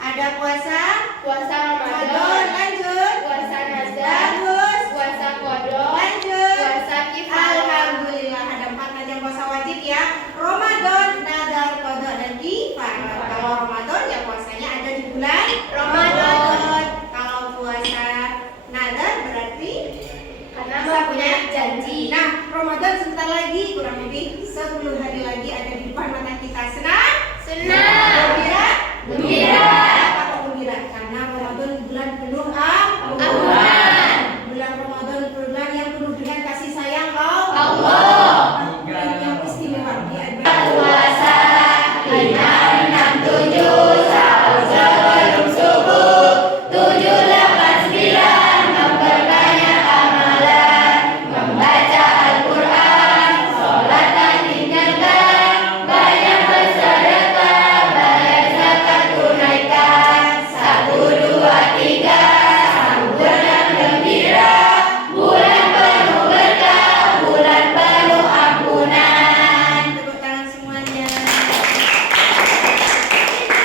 Ada puasa Puasa Ramadan, Ramadan, lanjut. puasa Nazar, Bagus. puasa Qadha, Lanjut. puasa Kifarah. Alhamdulillah ada 4 macam puasa wajib ya. Ramadan, Nazar, Qadha dan Kifarah. Kalau Ramadan ya puasanya ada di bulan Ramadan. Kalau puasa Nazar berarti Karena saya punya janji. Nah, Ramadan sebentar lagi, kurang lebih 10 hari lagi ada di depan mata kita. Senang? Senang. Gembira? Gembira. Kenapa kok gembira? Karena Ramadan bulan penuh Ampunan. Bulan Ramadan bulan yang penuh dengan kasih sayang Allah. Bulan yang istimewa di antara Puasa 5, 6, 7 sahur sebelum subuh 7, 8, 9 memperbanyak amalan membaca Al-Quran sholat tak tinggalkan banyak bersedekah bayar zakat tunaikan 1, 2, 3 sambut dan gembira bulan penuh berkah bulan penuh ampunan. tepuk tangan semuanya.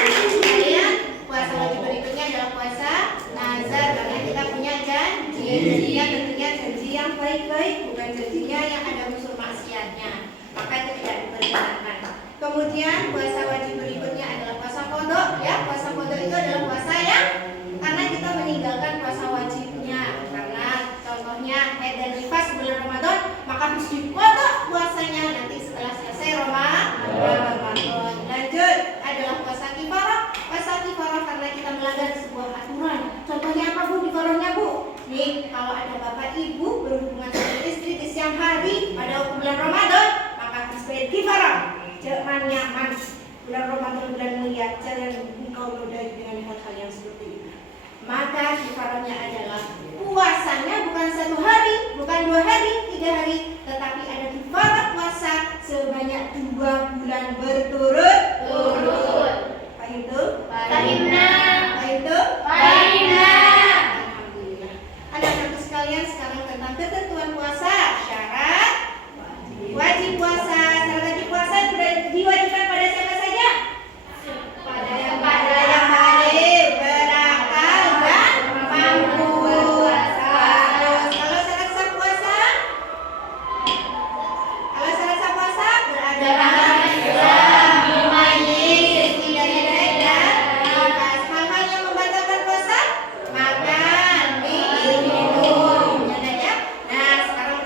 Kemudian puasa wajib berikutnya adalah puasa nazar karena kita punya janji. Janjinya tentunya janji yang baik-baik, bukan janjinya yang ada unsur maksiatnya. Maka itu tidak diperkenankan. Kemudian puasa wajib berikutnya adalah puasa kodok. Ya, puasa kodok itu adalah puasa yang karena kita meninggalkan puasa wajibnya. Karena contohnya haid dan nifas bulan Ramadan, maka harus dikodok puasanya nanti setelah selesai Ramadan. Lanjut adalah puasa kifarah. Puasa kifarah karena kita melanggar sebuah aturan. Contohnya apa Bu? Kifarahnya Bu? Nih, kalau ada bapak ibu berhubungan dengan istri di siang hari pada bulan Ramadan, maka harus bayar kifarah. Jangan nyaman. Bulan Ramadan bulan mulia, jangan engkau nodai dengan hal-hal yang seperti itu. Maka kifarahnya adalah puasanya bukan 1 hari, bukan 2 hari, 3 hari, tetapi ada kifarah puasa sebanyak 2 bulan berturut-turut. Apa itu? Fahimna. Apa itu? Fahimna. Alhamdulillah. Anak-anak sekalian sekarang tentang ketentuan puasa, syarat wajib puasa. Syarat wajib puasa sudah diwajibkan pada siapa saja? Pada yang baik, berakal dan mampu. Kalau syarat sah puasa? Kalau syarat sah puasa beragama Islam, mumayyiz, tidak dan nifas. Hal-hal yang membatalkan puasa, makan, minum, ya. Nah, sekarang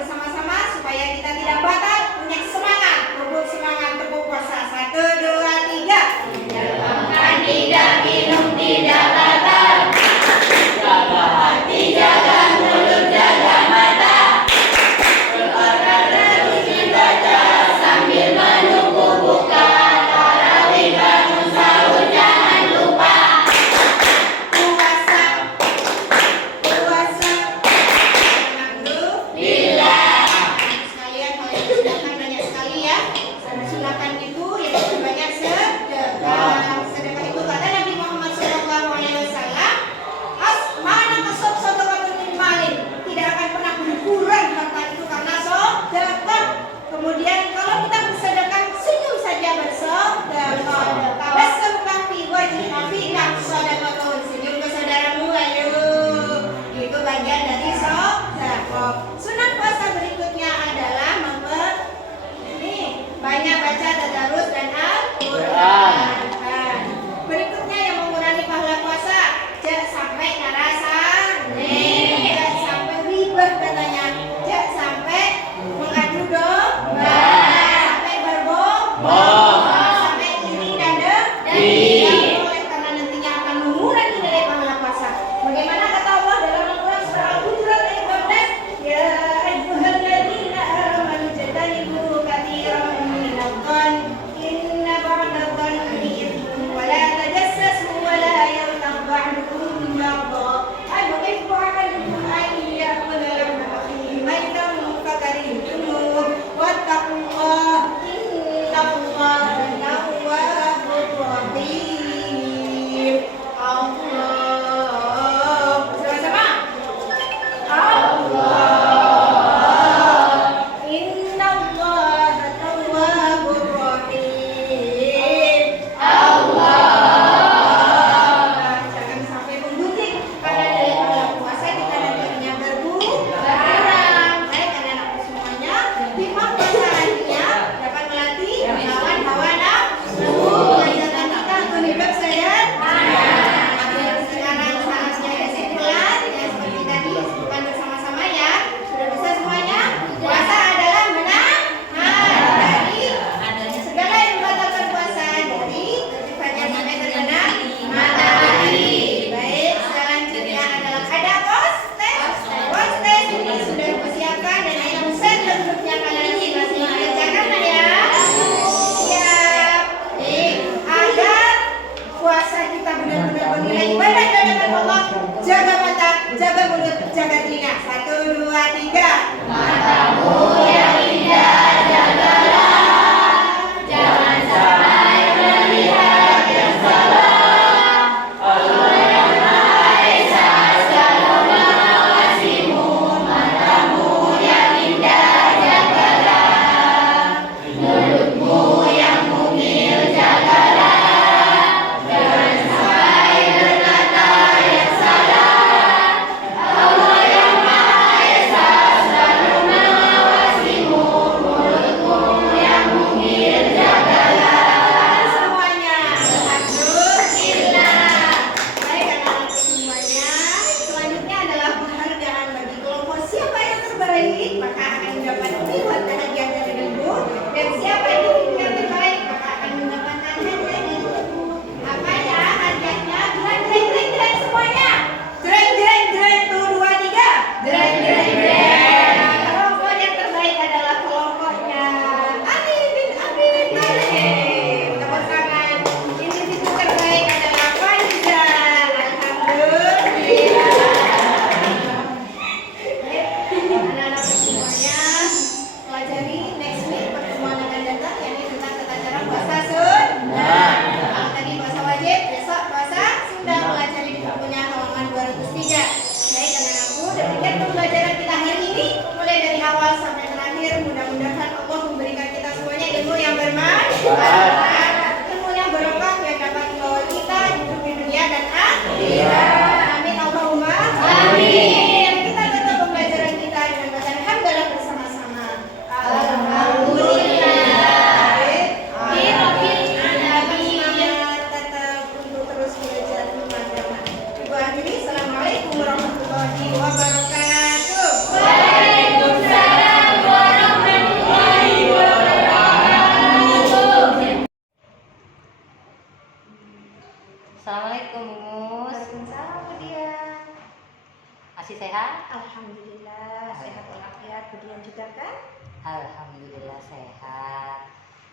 semuanya juga kan? Alhamdulillah sehat.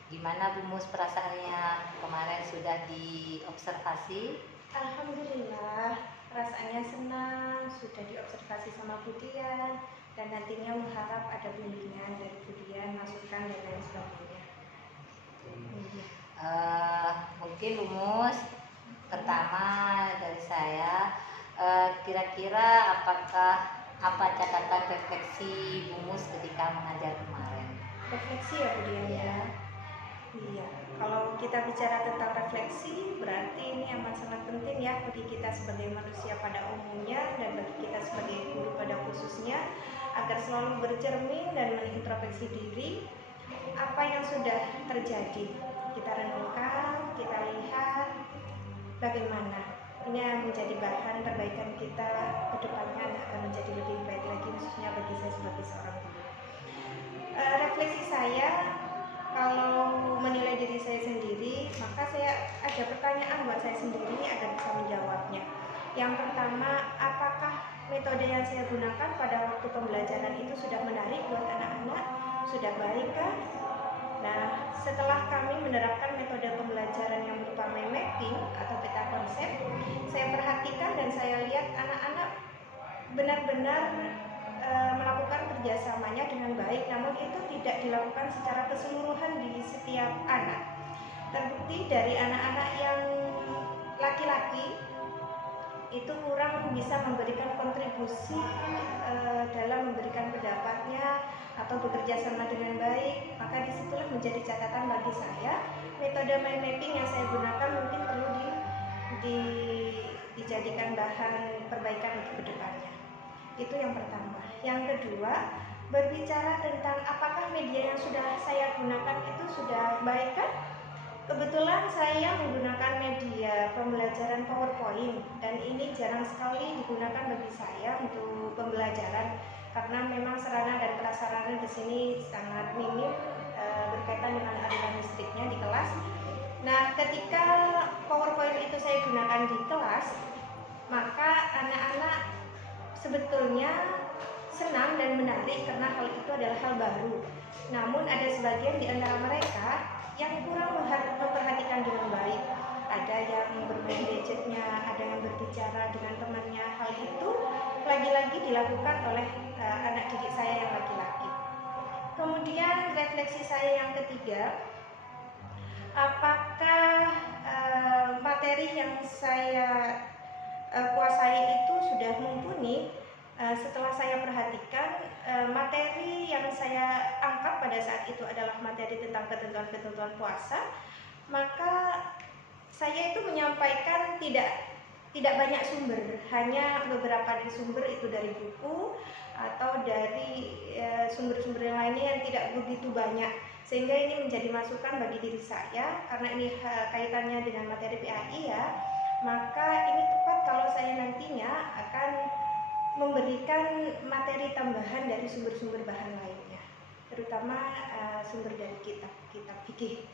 Gimana Bu Mus perasaannya kemarin sudah diobservasi? Alhamdulillah, perasaannya senang, sudah diobservasi sama Bu Dian, dan nantinya mengharap ada bimbingan dari Bu Dian, masukan dan lain sebagainya. Mungkin Bu Mus, pertama dari saya, kira-kira apa catatan refleksi Bu Mus ketika mengajar kemarin? Refleksi ya Bu Dian ya. Iya, kalau kita bicara tentang refleksi, berarti ini amat sangat penting ya bagi kita sebagai manusia pada umumnya dan bagi kita sebagai guru pada khususnya, agar selalu bercermin dan mengintrospeksi diri apa yang sudah terjadi. Kita renungkan, kita lihat bagaimana ini menjadi bahan perbaikan kita ke depannya akan menjadi lebih baik lagi, khususnya bagi saya sebagai seorang guru. Refleksi saya, kalau menilai diri saya sendiri, maka saya ada pertanyaan buat saya sendiri agar bisa menjawabnya. Yang pertama, apakah metode yang saya gunakan pada waktu pembelajaran itu sudah menarik buat anak-anak? Sudah baik kah? Nah, setelah kami menerapkan metode pembelajaran yang berupa mind mapping atau peta konsep, saya perhatikan dan saya lihat anak-anak benar-benar melakukan kerjasamanya dengan baik, namun itu tidak dilakukan secara keseluruhan di setiap anak. Terbukti dari anak-anak yang laki-laki itu kurang bisa memberikan kontribusi dalam memberikan pendapatnya atau bekerja sama dengan baik, maka disitulah menjadi catatan bagi saya. Metode mind mapping yang saya gunakan mungkin perlu dijadikan bahan perbaikan untuk kedepannya. Itu yang pertama. Yang kedua, berbicara tentang apakah media yang sudah saya gunakan itu sudah baik kan? Kebetulan saya menggunakan media pembelajaran PowerPoint dan ini jarang sekali digunakan bagi saya untuk pembelajaran karena memang sarana dan prasarana di sini sangat minim berkaitan dengan aliran listriknya di kelas. Nah, ketika PowerPoint itu saya gunakan di kelas, maka anak-anak sebetulnya senang dan menarik karena hal itu adalah hal baru. Namun ada sebagian di antara mereka yang kurang memperhatikan dengan baik. Ada yang bermain gadgetnya, ada yang berbicara dengan temannya. Hal itu lagi-lagi dilakukan oleh anak didik saya yang laki-laki. Kemudian refleksi saya yang ketiga, apakah materi yang saya kuasai itu sudah mumpuni? Setelah saya perhatikan, materi yang saya angkat pada saat itu adalah materi tentang ketentuan-ketentuan puasa, maka saya itu menyampaikan tidak banyak sumber, hanya beberapa dari sumber itu dari buku atau dari sumber-sumber yang lainnya yang tidak begitu banyak, sehingga ini menjadi masukan bagi diri saya karena ini kaitannya dengan materi PAI ya. Maka ini tepat kalau saya nantinya akan memberikan materi tambahan dari sumber-sumber bahan lainnya, terutama sumber dari kitab fikih.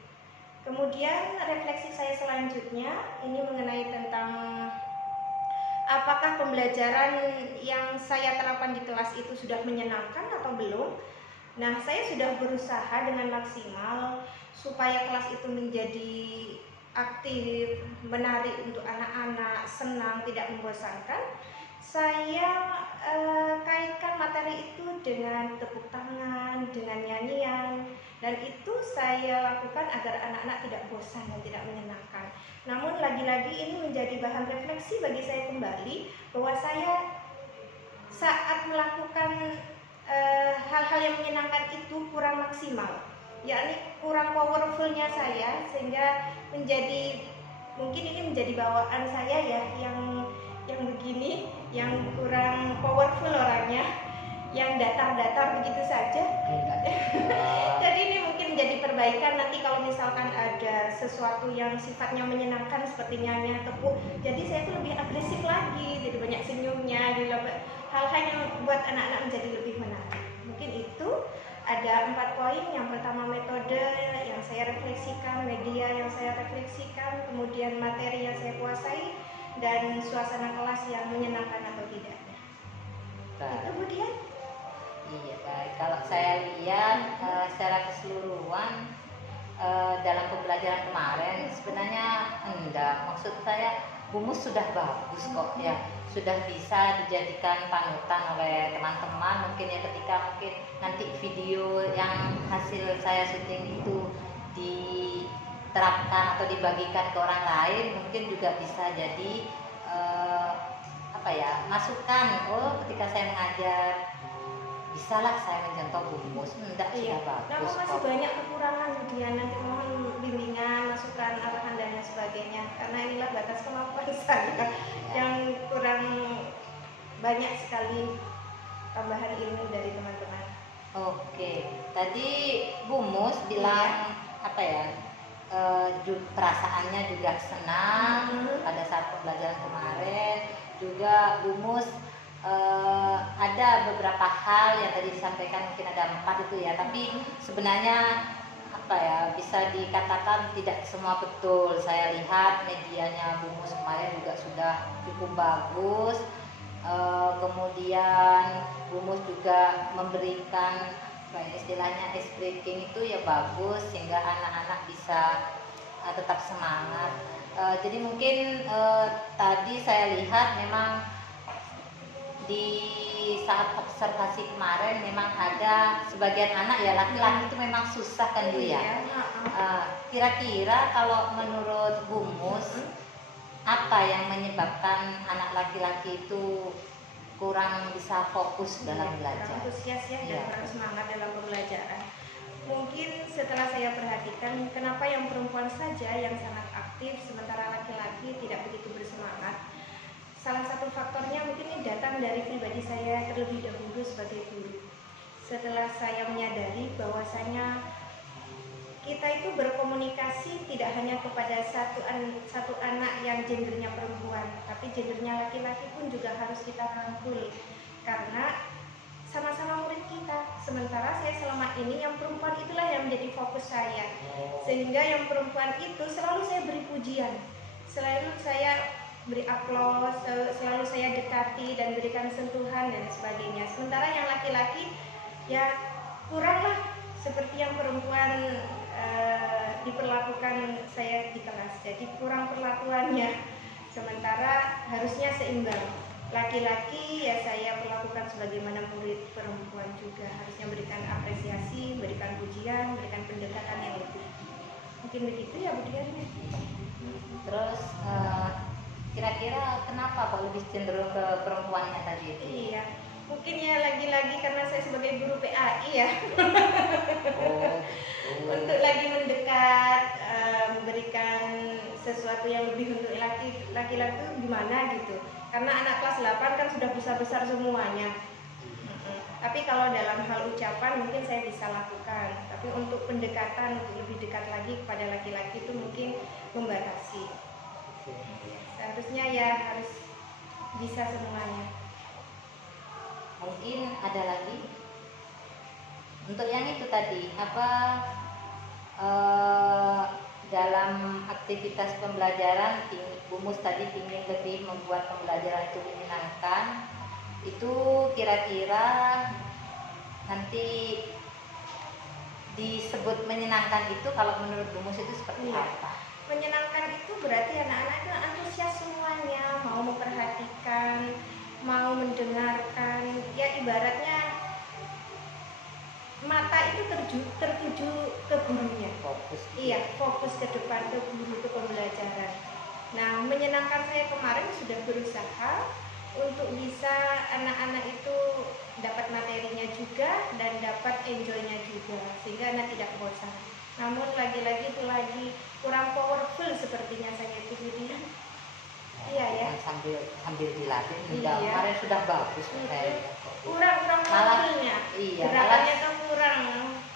Kemudian refleksi saya selanjutnya ini mengenai tentang apakah pembelajaran yang saya terapkan di kelas itu sudah menyenangkan atau belum. Nah, saya sudah berusaha dengan maksimal supaya kelas itu menjadi aktif, menarik untuk anak-anak, senang, tidak membosankan. Saya kaitkan materi itu dengan tepuk tangan, dengan nyanyian, dan itu saya lakukan agar anak-anak tidak bosan dan tidak menyenangkan. Namun lagi-lagi ini menjadi bahan refleksi bagi saya kembali bahwa saya saat melakukan hal-hal yang menyenangkan itu kurang maksimal, yakni kurang powerfulnya saya, sehingga mungkin ini menjadi bawaan saya ya yang begini, yang kurang powerful orangnya, yang datar-datar begitu saja. Jadi ini mungkin menjadi perbaikan nanti kalau misalkan ada sesuatu yang sifatnya menyenangkan seperti nyanyi, tepuk, jadi saya tuh lebih agresif lagi, jadi banyak senyumnya, jadi hal-hal yang buat anak-anak menjadi lebih menarik. Mungkin itu ada 4 poin. Yang pertama metode yang saya refleksikan, media yang saya refleksikan, kemudian materi yang saya kuasai, dan suasana kelas yang menyenangkan atau tidaknya. Itu Bu Dian. Iya, baik. kalau saya lihat secara keseluruhan dalam pembelajaran kemarin sebenarnya enggak, maksud saya Bumus sudah bagus kok ya, sudah bisa dijadikan panutan oleh teman-teman mungkin ya, ketika mungkin nanti video yang hasil saya syuting itu diterapkan atau dibagikan ke orang lain mungkin juga bisa jadi apa ya, masukan. Oh, ketika saya mengajar bisalah saya mencontoh Bumus, enggak Iya. sudah bagus Namun masih kok. banyak kekurangan dia, nanti mohon bimbingan, masukan, arahan dan lain sebagainya. Karena inilah batas kemampuan saya yang kurang banyak sekali tambahan ilmu dari teman-teman. Oke, tadi Bumus bilang apa ya? Perasaannya juga senang pada saat pembelajaran kemarin. Juga Bumus ada beberapa hal yang tadi disampaikan, mungkin ada 4 itu ya, tapi sebenarnya apa ya, bisa dikatakan tidak semua betul. Saya lihat medianya Bumus kemarin juga sudah cukup bagus. Kemudian Bumus juga memberikan apa ya, istilahnya ice breaking itu ya bagus sehingga anak-anak bisa tetap semangat. Jadi mungkin tadi saya lihat memang di saat observasi kemarin memang ada sebagian anak ya laki-laki itu memang susah kan Bu ya. Kira-kira kalau menurut Bumus apa yang menyebabkan anak laki-laki itu kurang bisa fokus dalam belajar? Kurang antusias ya, Iya. dan kurang semangat dalam pembelajaran. Mungkin setelah saya perhatikan kenapa yang perempuan saja yang sangat aktif sementara laki-laki tidak begitu bersemangat. Salah satu faktornya mungkin ini datang dari pribadi saya terlebih dahulu sebagai guru. Setelah saya menyadari bahwasanya kita itu berkomunikasi tidak hanya kepada satu anak yang gendernya perempuan, tapi gendernya laki-laki pun juga harus kita rangkul karena sama-sama murid kita. Sementara saya selama ini yang perempuan itulah yang menjadi fokus saya, sehingga yang perempuan itu selalu saya beri pujian, selalu saya beri aplaus, selalu saya dekati dan berikan sentuhan dan sebagainya. Sementara yang laki-laki ya kuranglah seperti yang perempuan diperlakukan saya di kelas, jadi kurang perlakuannya. Sementara harusnya seimbang, laki-laki ya saya perlakukan sebagaimana murid perempuan juga, harusnya berikan apresiasi, berikan pujian, berikan pendekatan yang lebih. Mungkin begitu ya Bu Dian. Terus kira-kira kenapa kok lebih cenderung ke perempuannya tadi itu? Iya, mungkin ya lagi-lagi karena saya sebagai guru PAI ya. Untuk lagi mendekat, memberikan sesuatu yang lebih untuk laki-laki gimana gitu. Karena anak kelas 8 kan sudah besar-besar semuanya. Tapi kalau dalam hal ucapan mungkin saya bisa lakukan. Tapi untuk pendekatan, untuk lebih dekat lagi kepada laki-laki itu mungkin membatasi. Seharusnya ya harus bisa semuanya. Mungkin ada lagi untuk yang itu tadi apa, dalam aktivitas pembelajaran Bumus tadi ingin lebih membuat pembelajaran itu menyenangkan. Itu kira-kira nanti disebut menyenangkan itu kalau menurut Bumus itu seperti apa? Menyenangkan itu berarti anak-anak itu antusias semuanya, mau memperhatikan, mau mendengarkan. Ya ibaratnya mata itu tertuju ke gurunya. Fokus. Iya, fokus ke depan, ke guru, ke pembelajaran. Nah, menyenangkan saya kemarin sudah berusaha untuk bisa anak-anak itu dapat materinya juga dan dapat enjoy-nya juga, sehingga anak tidak bosan. Namun lagi-lagi itu lagi kurang powerful sepertinya saya itu dia. Iya ya. Sambil dilatih, Iya. kemarin sudah bagus kayaknya. Kurang Malah, powerfulnya. iya, Gerakannya tuh kurang.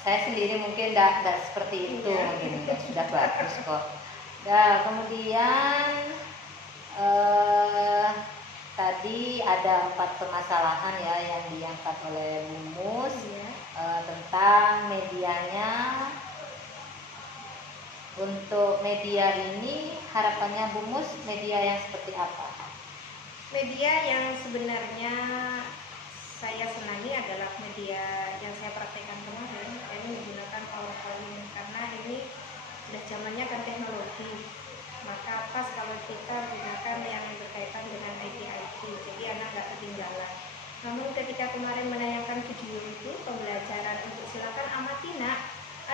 Saya sendiri mungkin tidak seperti itu, Iya. mungkin sudah bagus kok. Nah, kemudian tadi ada 4 permasalahan ya yang diangkat oleh Bumus. Iya. Tentang medianya. Untuk media ini harapannya Bumus media yang seperti apa? Media yang sebenarnya saya senangi adalah media yang saya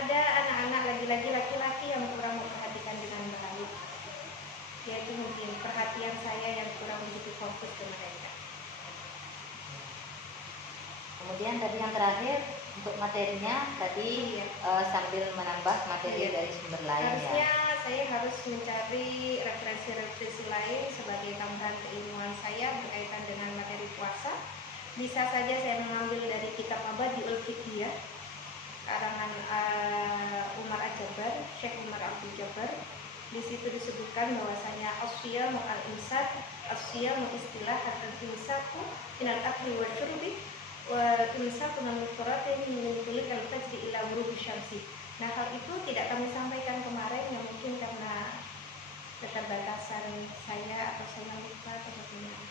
ada anak-anak lagi-lagi laki-laki yang kurang memperhatikan dengan baik. Ya itu mungkin perhatian saya yang kurang begitu fokus ke mereka. Kemudian tadi yang terakhir untuk materinya tadi sambil menambah materi Iya. dari sumber lain Harusnya ya. saya harus mencari referensi-referensi lain sebagai tambahan keilmuan saya berkaitan dengan materi puasa. Bisa saja saya mengambil dari kitab Mabadiul Fiqhiyah karangan Umar Al-Jabbar, Syekh Umar Abdul Jabbar. Di situ disebutkan bahwasanya as-siyamu al-imsak, as-siyamu istilah al-imsaku minal akli wa syurbi wa imsaku min al-muftarati min kulli al-fajri ila ghurubi syamsi. Nah, hal itu tidak kami sampaikan kemarin, yang mungkin karena keterbatasan saya atau saya lupa atau bagaimana.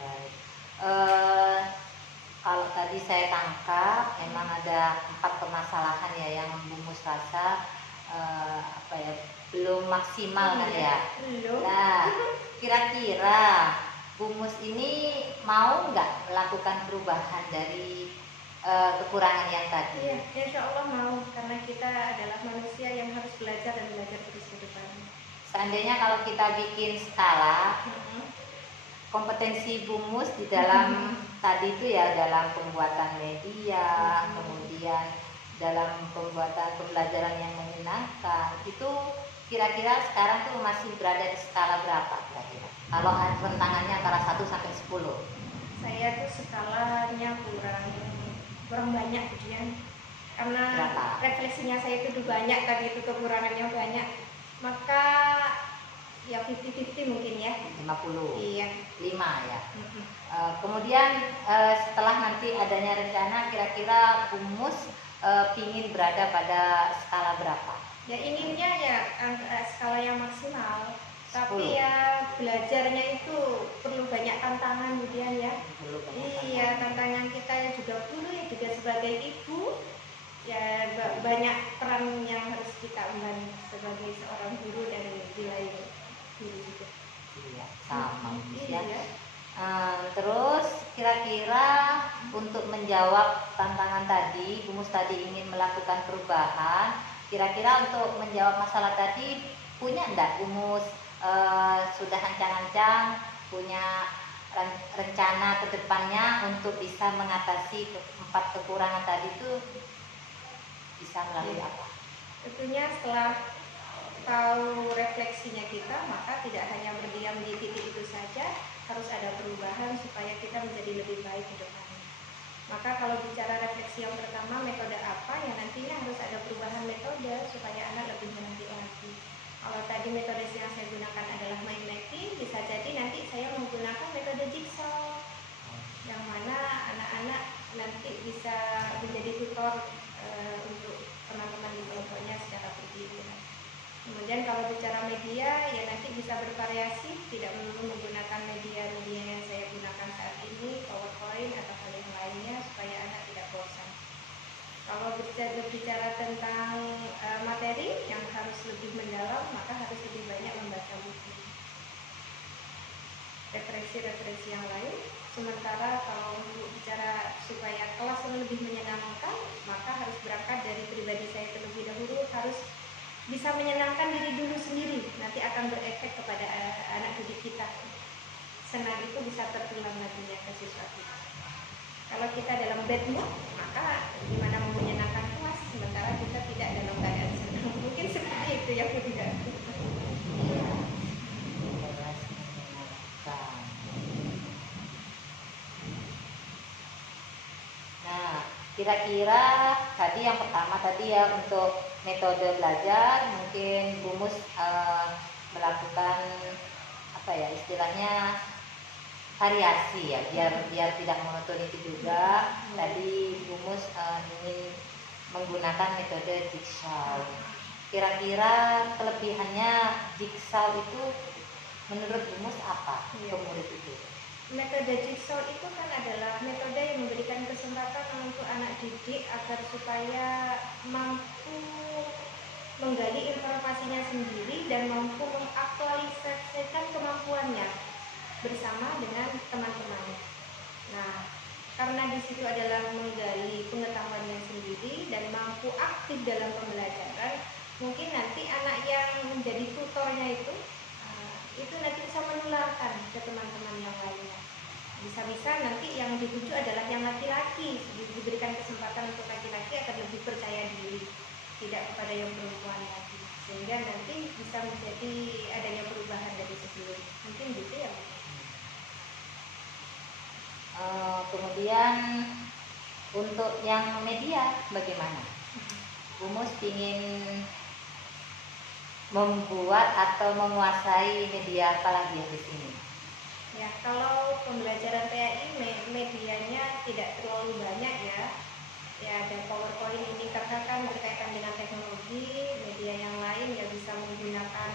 Baik. Kalau tadi saya tangkap memang ada 4 permasalahan ya yang Bu Mus rasa belum maksimal kan ya. Belum. Nah, kira-kira Bu Mus ini mau nggak melakukan perubahan dari kekurangan yang tadi? Iya, insya Allah mau, karena kita adalah manusia yang harus belajar dan belajar terus ke depan. Seandainya kalau kita bikin skala kompetensi Bu Mus di dalam tadi itu ya, dalam pembuatan media, kemudian dalam pembuatan pembelajaran yang menyenangkan, itu kira-kira sekarang tuh masih berada di skala berapa kira-kira? Kalau rentangannya antara 1 sampai 10. Saya tuh skalanya kurang banyak kemudian, karena Berapa? refleksinya saya itu banyak, tadi itu kekurangannya banyak, maka ya 50-50 mungkin ya. 50. Iya. 5 ya. Kemudian setelah nanti adanya rencana, kira-kira Bu Mus pingin berada pada skala berapa? Ya inginnya ya skala yang maksimal, 10. tapi ya belajarnya itu perlu banyak tantangan kemudian ya. Iya, tantangan kita ya juga perlu ya, juga sebagai ibu ya banyak peran yang harus kita emban sebagai seorang guru dan nilai guru juga. Iya, sama ya. Iya. Terus kira-kira untuk menjawab tantangan tadi, Bu Mus tadi ingin melakukan perubahan. Kira-kira untuk menjawab masalah tadi punya enggak Bu Mus sudah ancang-ancang punya rencana ke depannya untuk bisa mengatasi 4 kekurangan tadi itu bisa melalui apa? Tentunya setelah tahu refleksinya kita, maka tidak hanya berdiam di titik itu saja, harus ada perubahan supaya kita menjadi lebih baik ke depannya. Maka kalau bicara refleksi yang pertama, metode apa yang nantinya harus ada perubahan metode supaya anak lebih mengerti. Kalau tadi metode yang saya gunakan adalah mind mapping, bisa jadi nanti saya menggunakan metode jigsaw, yang mana anak-anak nanti bisa menjadi tutor untuk teman-teman di kelompoknya secara bergiliran. Kemudian kalau bicara media, ya nanti bisa bervariasi, tidak melulu menggunakan media-media yang saya gunakan saat ini, PowerPoint atau hal yang lainnya, supaya anak tidak bosan. Kalau berbicara tentang materi yang harus lebih mendalam, maka harus lebih banyak membaca buku, referensi-referensi yang lain. Sementara kalau untuk bicara supaya kelas lebih menyenangkan, maka harus berangkat dari pribadi saya terlebih dahulu, harus bisa menyenangkan diri dulu sendiri, nanti akan berefek kepada anak didik kita. Senang itu bisa tertular nantinya ke siswa kita. Kalau kita dalam bad mood, maka gimana mau menyenangkan kelas sementara kita tidak dalam keadaan senang. Mungkin seperti itu ya Bu Dida. Iya. Jelas menyenangkan. Nah, kira-kira tadi yang pertama tadi ya untuk metode belajar, mungkin Bu Mus melakukan apa ya istilahnya variasi ya, biar tidak monoton itu juga. Tadi Bu Mus ingin menggunakan metode jigsaw. Kira-kira kelebihannya jigsaw itu menurut Bu Mus apa ke murid itu? Metode jigsaw itu kan adalah metode yang memberikan kesempatan untuk anak didik agar supaya mampu menggali informasinya sendiri dan mampu mengaktualisasikan kemampuannya bersama dengan teman-temannya. Nah, karena di situ adalah menggali pengetahuannya sendiri dan mampu dalam pembelajaran, mungkin nanti anak yang menjadi tutornya itu nanti bisa menularkan ke teman-teman yang lainnya. Bisa-bisa nanti yang dituju adalah yang laki-laki, diberikan kesempatan untuk laki-laki agar lebih percaya diri, tidak kepada yang perempuan lagi, sehingga nanti bisa menjadi adanya perubahan dari sebelum. Mungkin gitu ya. Kemudian untuk yang media bagaimana? Bumus ingin membuat atau menguasai media apa lagi di sini? Ya, kalau pembelajaran PAI medianya tidak terlalu banyak ya. Ya, ada PowerPoint ini karena kan berkaitan dengan teknologi, media yang lain ya bisa menggunakan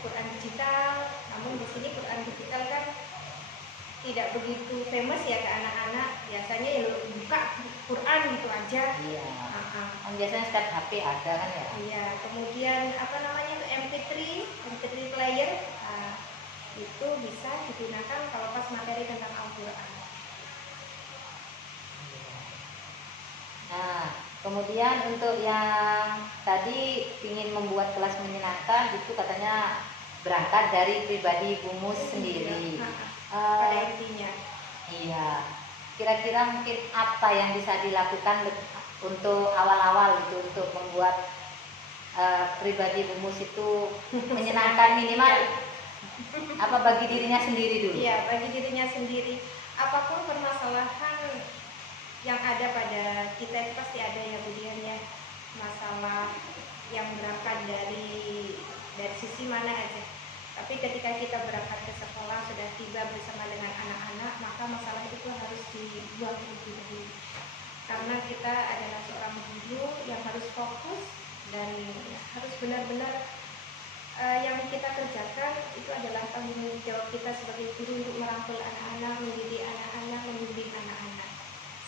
Quran digital. Namun di sini Quran digital kan tidak begitu famous ya ke anak-anak. Biasanya ya buka Quran gitu aja. Iya. Biasanya setiap HP ada kan ya? Iya. Kemudian MP3 player itu bisa digunakan kalau pas materi tentang Al-Quran. Nah, kemudian untuk yang tadi ingin membuat kelas menyenangkan itu katanya berangkat dari pribadi Bumus sendiri. Pada intinya. Iya. Kira-kira mungkin apa yang bisa dilakukan untuk awal-awal itu untuk membuat pribadi Bumus itu menyenangkan minimal apa bagi dirinya sendiri dulu? Iya, bagi dirinya sendiri. Apapun permasalahan yang ada pada kita itu pasti ada ya Budian ya. Masalah yang berangkat dari sisi mana aja. Tapi ketika kita berangkat ke sekolah sudah tiba bersama dengan anak-anak, maka masalah itu harus dibuang terlebih dahulu. Karena kita adalah seorang guru yang harus fokus dan harus benar-benar yang kita kerjakan itu adalah tanggung jawab kita sebagai guru untuk merangkul anak-anak, mendidik anak-anak, membimbing anak-anak.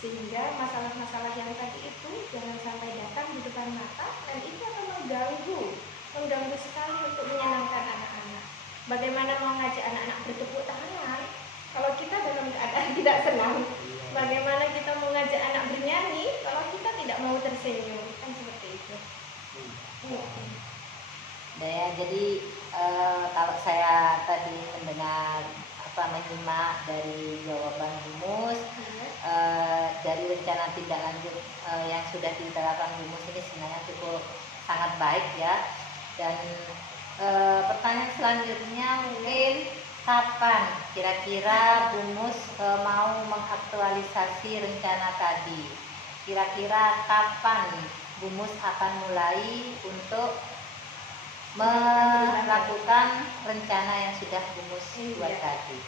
Sehingga masalah-masalah yang tadi itu jangan sampai datang di depan mata dan itu akan mengganggu sekali untuk menyenangkan anak-anak. Bagaimana mau ngajak anak-anak bertepuk tangan kalau kita dalam keadaan tidak senang? Bagaimana kita mau ngajak anak bernyanyi kalau kita tidak mau tersenyum? Kan seperti itu. Ya, jadi kalau saya tadi mendengar menyimak dari jawaban Bumus, dari rencana tindak lanjut yang sudah diterapkan Bumus ini sebenarnya cukup sangat baik ya. Dan pertanyaan selanjutnya mungkin kapan kira-kira Bumus mau mengaktualisasi rencana tadi? Kira-kira kapan Bumus akan mulai untuk melakukan rencana yang sudah Bumus buat tadi?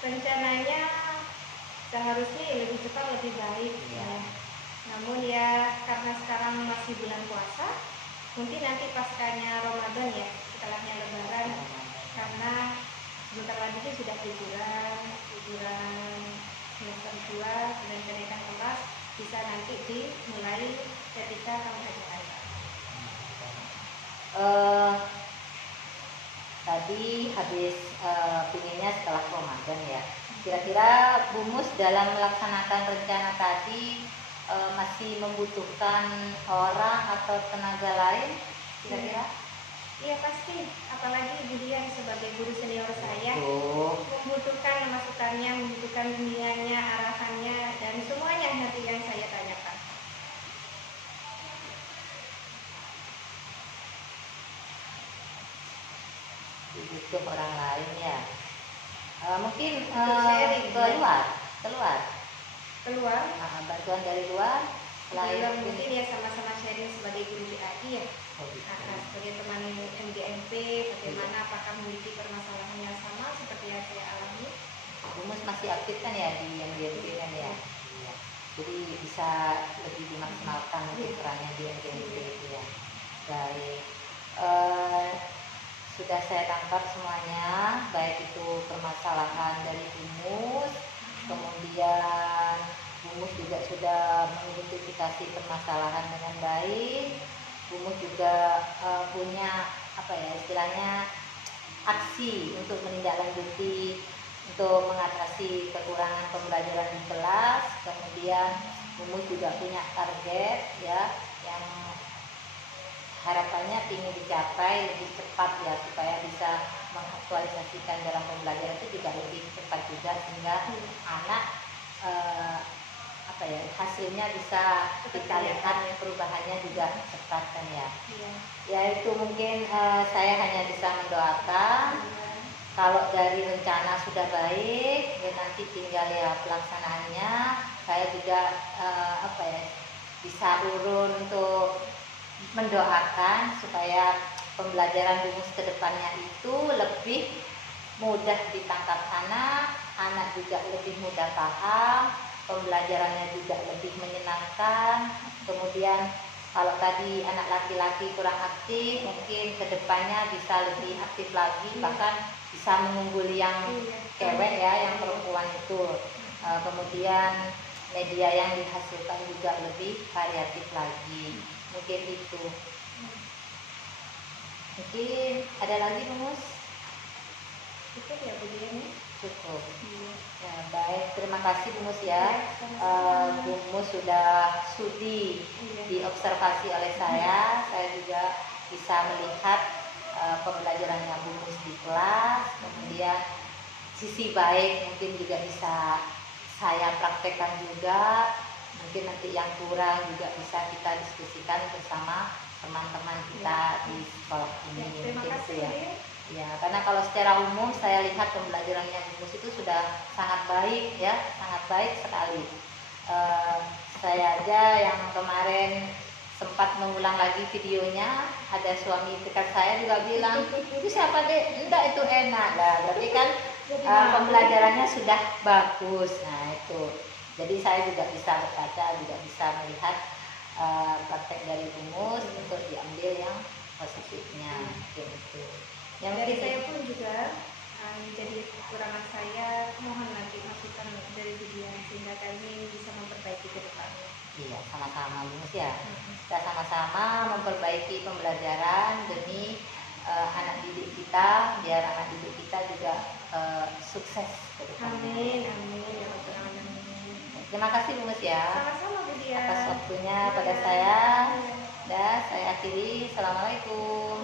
Rencananya seharusnya lebih cepat lebih baik ya. Namun ya karena sekarang masih bulan puasa, mungkin nanti paskanya Ramadan ya, setelahnya Lebaran, karena sebentar lagi sudah liburan semester 2 dan kenaikan kelas bisa nanti dimulai ketika tahun ajaran. Tadi habis pinginnya setelah Ramadan ya. Kira-kira Bumus dalam melaksanakan rencana tadi masih membutuhkan orang atau tenaga lain kira-kira? Iya pasti, apalagi Budian sebagai guru senior saya membutuhkan masukannya, membutuhkan bimbingannya, arahannya, dan semuanya nanti yang saya tanyakan. Butuh orang lain ya. Mungkin keluar bantuan dari luar selain mungkin ya sama-sama sharing sebagai guru PAI ya. Sebagai teman MGMP, bagaimana apakah memiliki permasalahan yang sama seperti yang saya alami? Bumus masih aktif kan ya di MGMP kan ya. Jadi bisa lebih dimaksimalkan mungkin perannya di MGMP itu ya. Baik. Sudah saya tangkap semuanya, baik itu permasalahan dari Bumus, kemudian Bumus juga sudah mengidentifikasi permasalahan dengan baik. Bumus juga punya istilahnya aksi untuk menindaklanjuti untuk mengatasi kekurangan pembelajaran di kelas. Kemudian Mumus juga punya target ya yang harapannya ingin dicapai lebih cepat ya, supaya bisa mengaktualisasikan dalam pembelajaran itu juga lebih cepat juga, sehingga anak hasilnya bisa kita lihat, perubahannya juga cepat kan ya. Ya itu mungkin saya hanya bisa mendoakan kalau dari rencana sudah baik, ya nanti tinggal ya pelaksanaannya. Saya juga bisa urun untuk mendoakan supaya pembelajaran Mumus ke depannya itu lebih mudah ditangkap anak juga lebih mudah paham, pembelajarannya juga lebih menyenangkan. Kemudian kalau tadi anak laki-laki kurang aktif, mungkin kedepannya bisa lebih aktif lagi, bahkan bisa mengungguli yang cewek ya, yang perempuan itu. Kemudian media yang dihasilkan juga lebih variatif lagi. Mungkin itu. Mungkin ada lagi Mumus? Cukup ya Bu Dian ya? Cukup. Ya, baik, terima kasih Mumus ya. Mumus sudah sudi diobservasi oleh saya. Saya juga bisa melihat pembelajarannya Mumus di kelas. Kemudian sisi baik mungkin juga bisa saya praktekkan juga. Mungkin nanti yang kurang juga bisa kita diskusikan bersama teman-teman kita di sekolah ini. Terima Mungkin kasih itu ya. Bu. Ya, karena kalau secara umum saya lihat pembelajarannya Mumus itu sudah sangat baik ya, sangat baik sekali. Saya aja yang kemarin sempat mengulang lagi videonya, ada suami dekat saya juga bilang, itu siapa dek? Enggak, itu enak lah. Berarti kan pembelajarannya sudah bagus. Nah itu, jadi saya juga bisa berkaca, juga bisa melihat praktek dari Mumus untuk diambil yang positifnya gitu. Yang Dari penting saya pun juga menjadi kekurangan saya, mohon nanti masukan dari Bu Dian sehingga kami bisa memperbaiki ke depannya. iya, sama-sama Mumus ya. Kita sama-sama memperbaiki pembelajaran demi anak didik kita, biar anak didik kita juga sukses ke depannya. Amin, amin ya Rabbal Alamin. Terima kasih Mumus ya Sama-sama Bu Dian. atas waktunya pada saya. Dan saya akhiri. Assalamualaikum.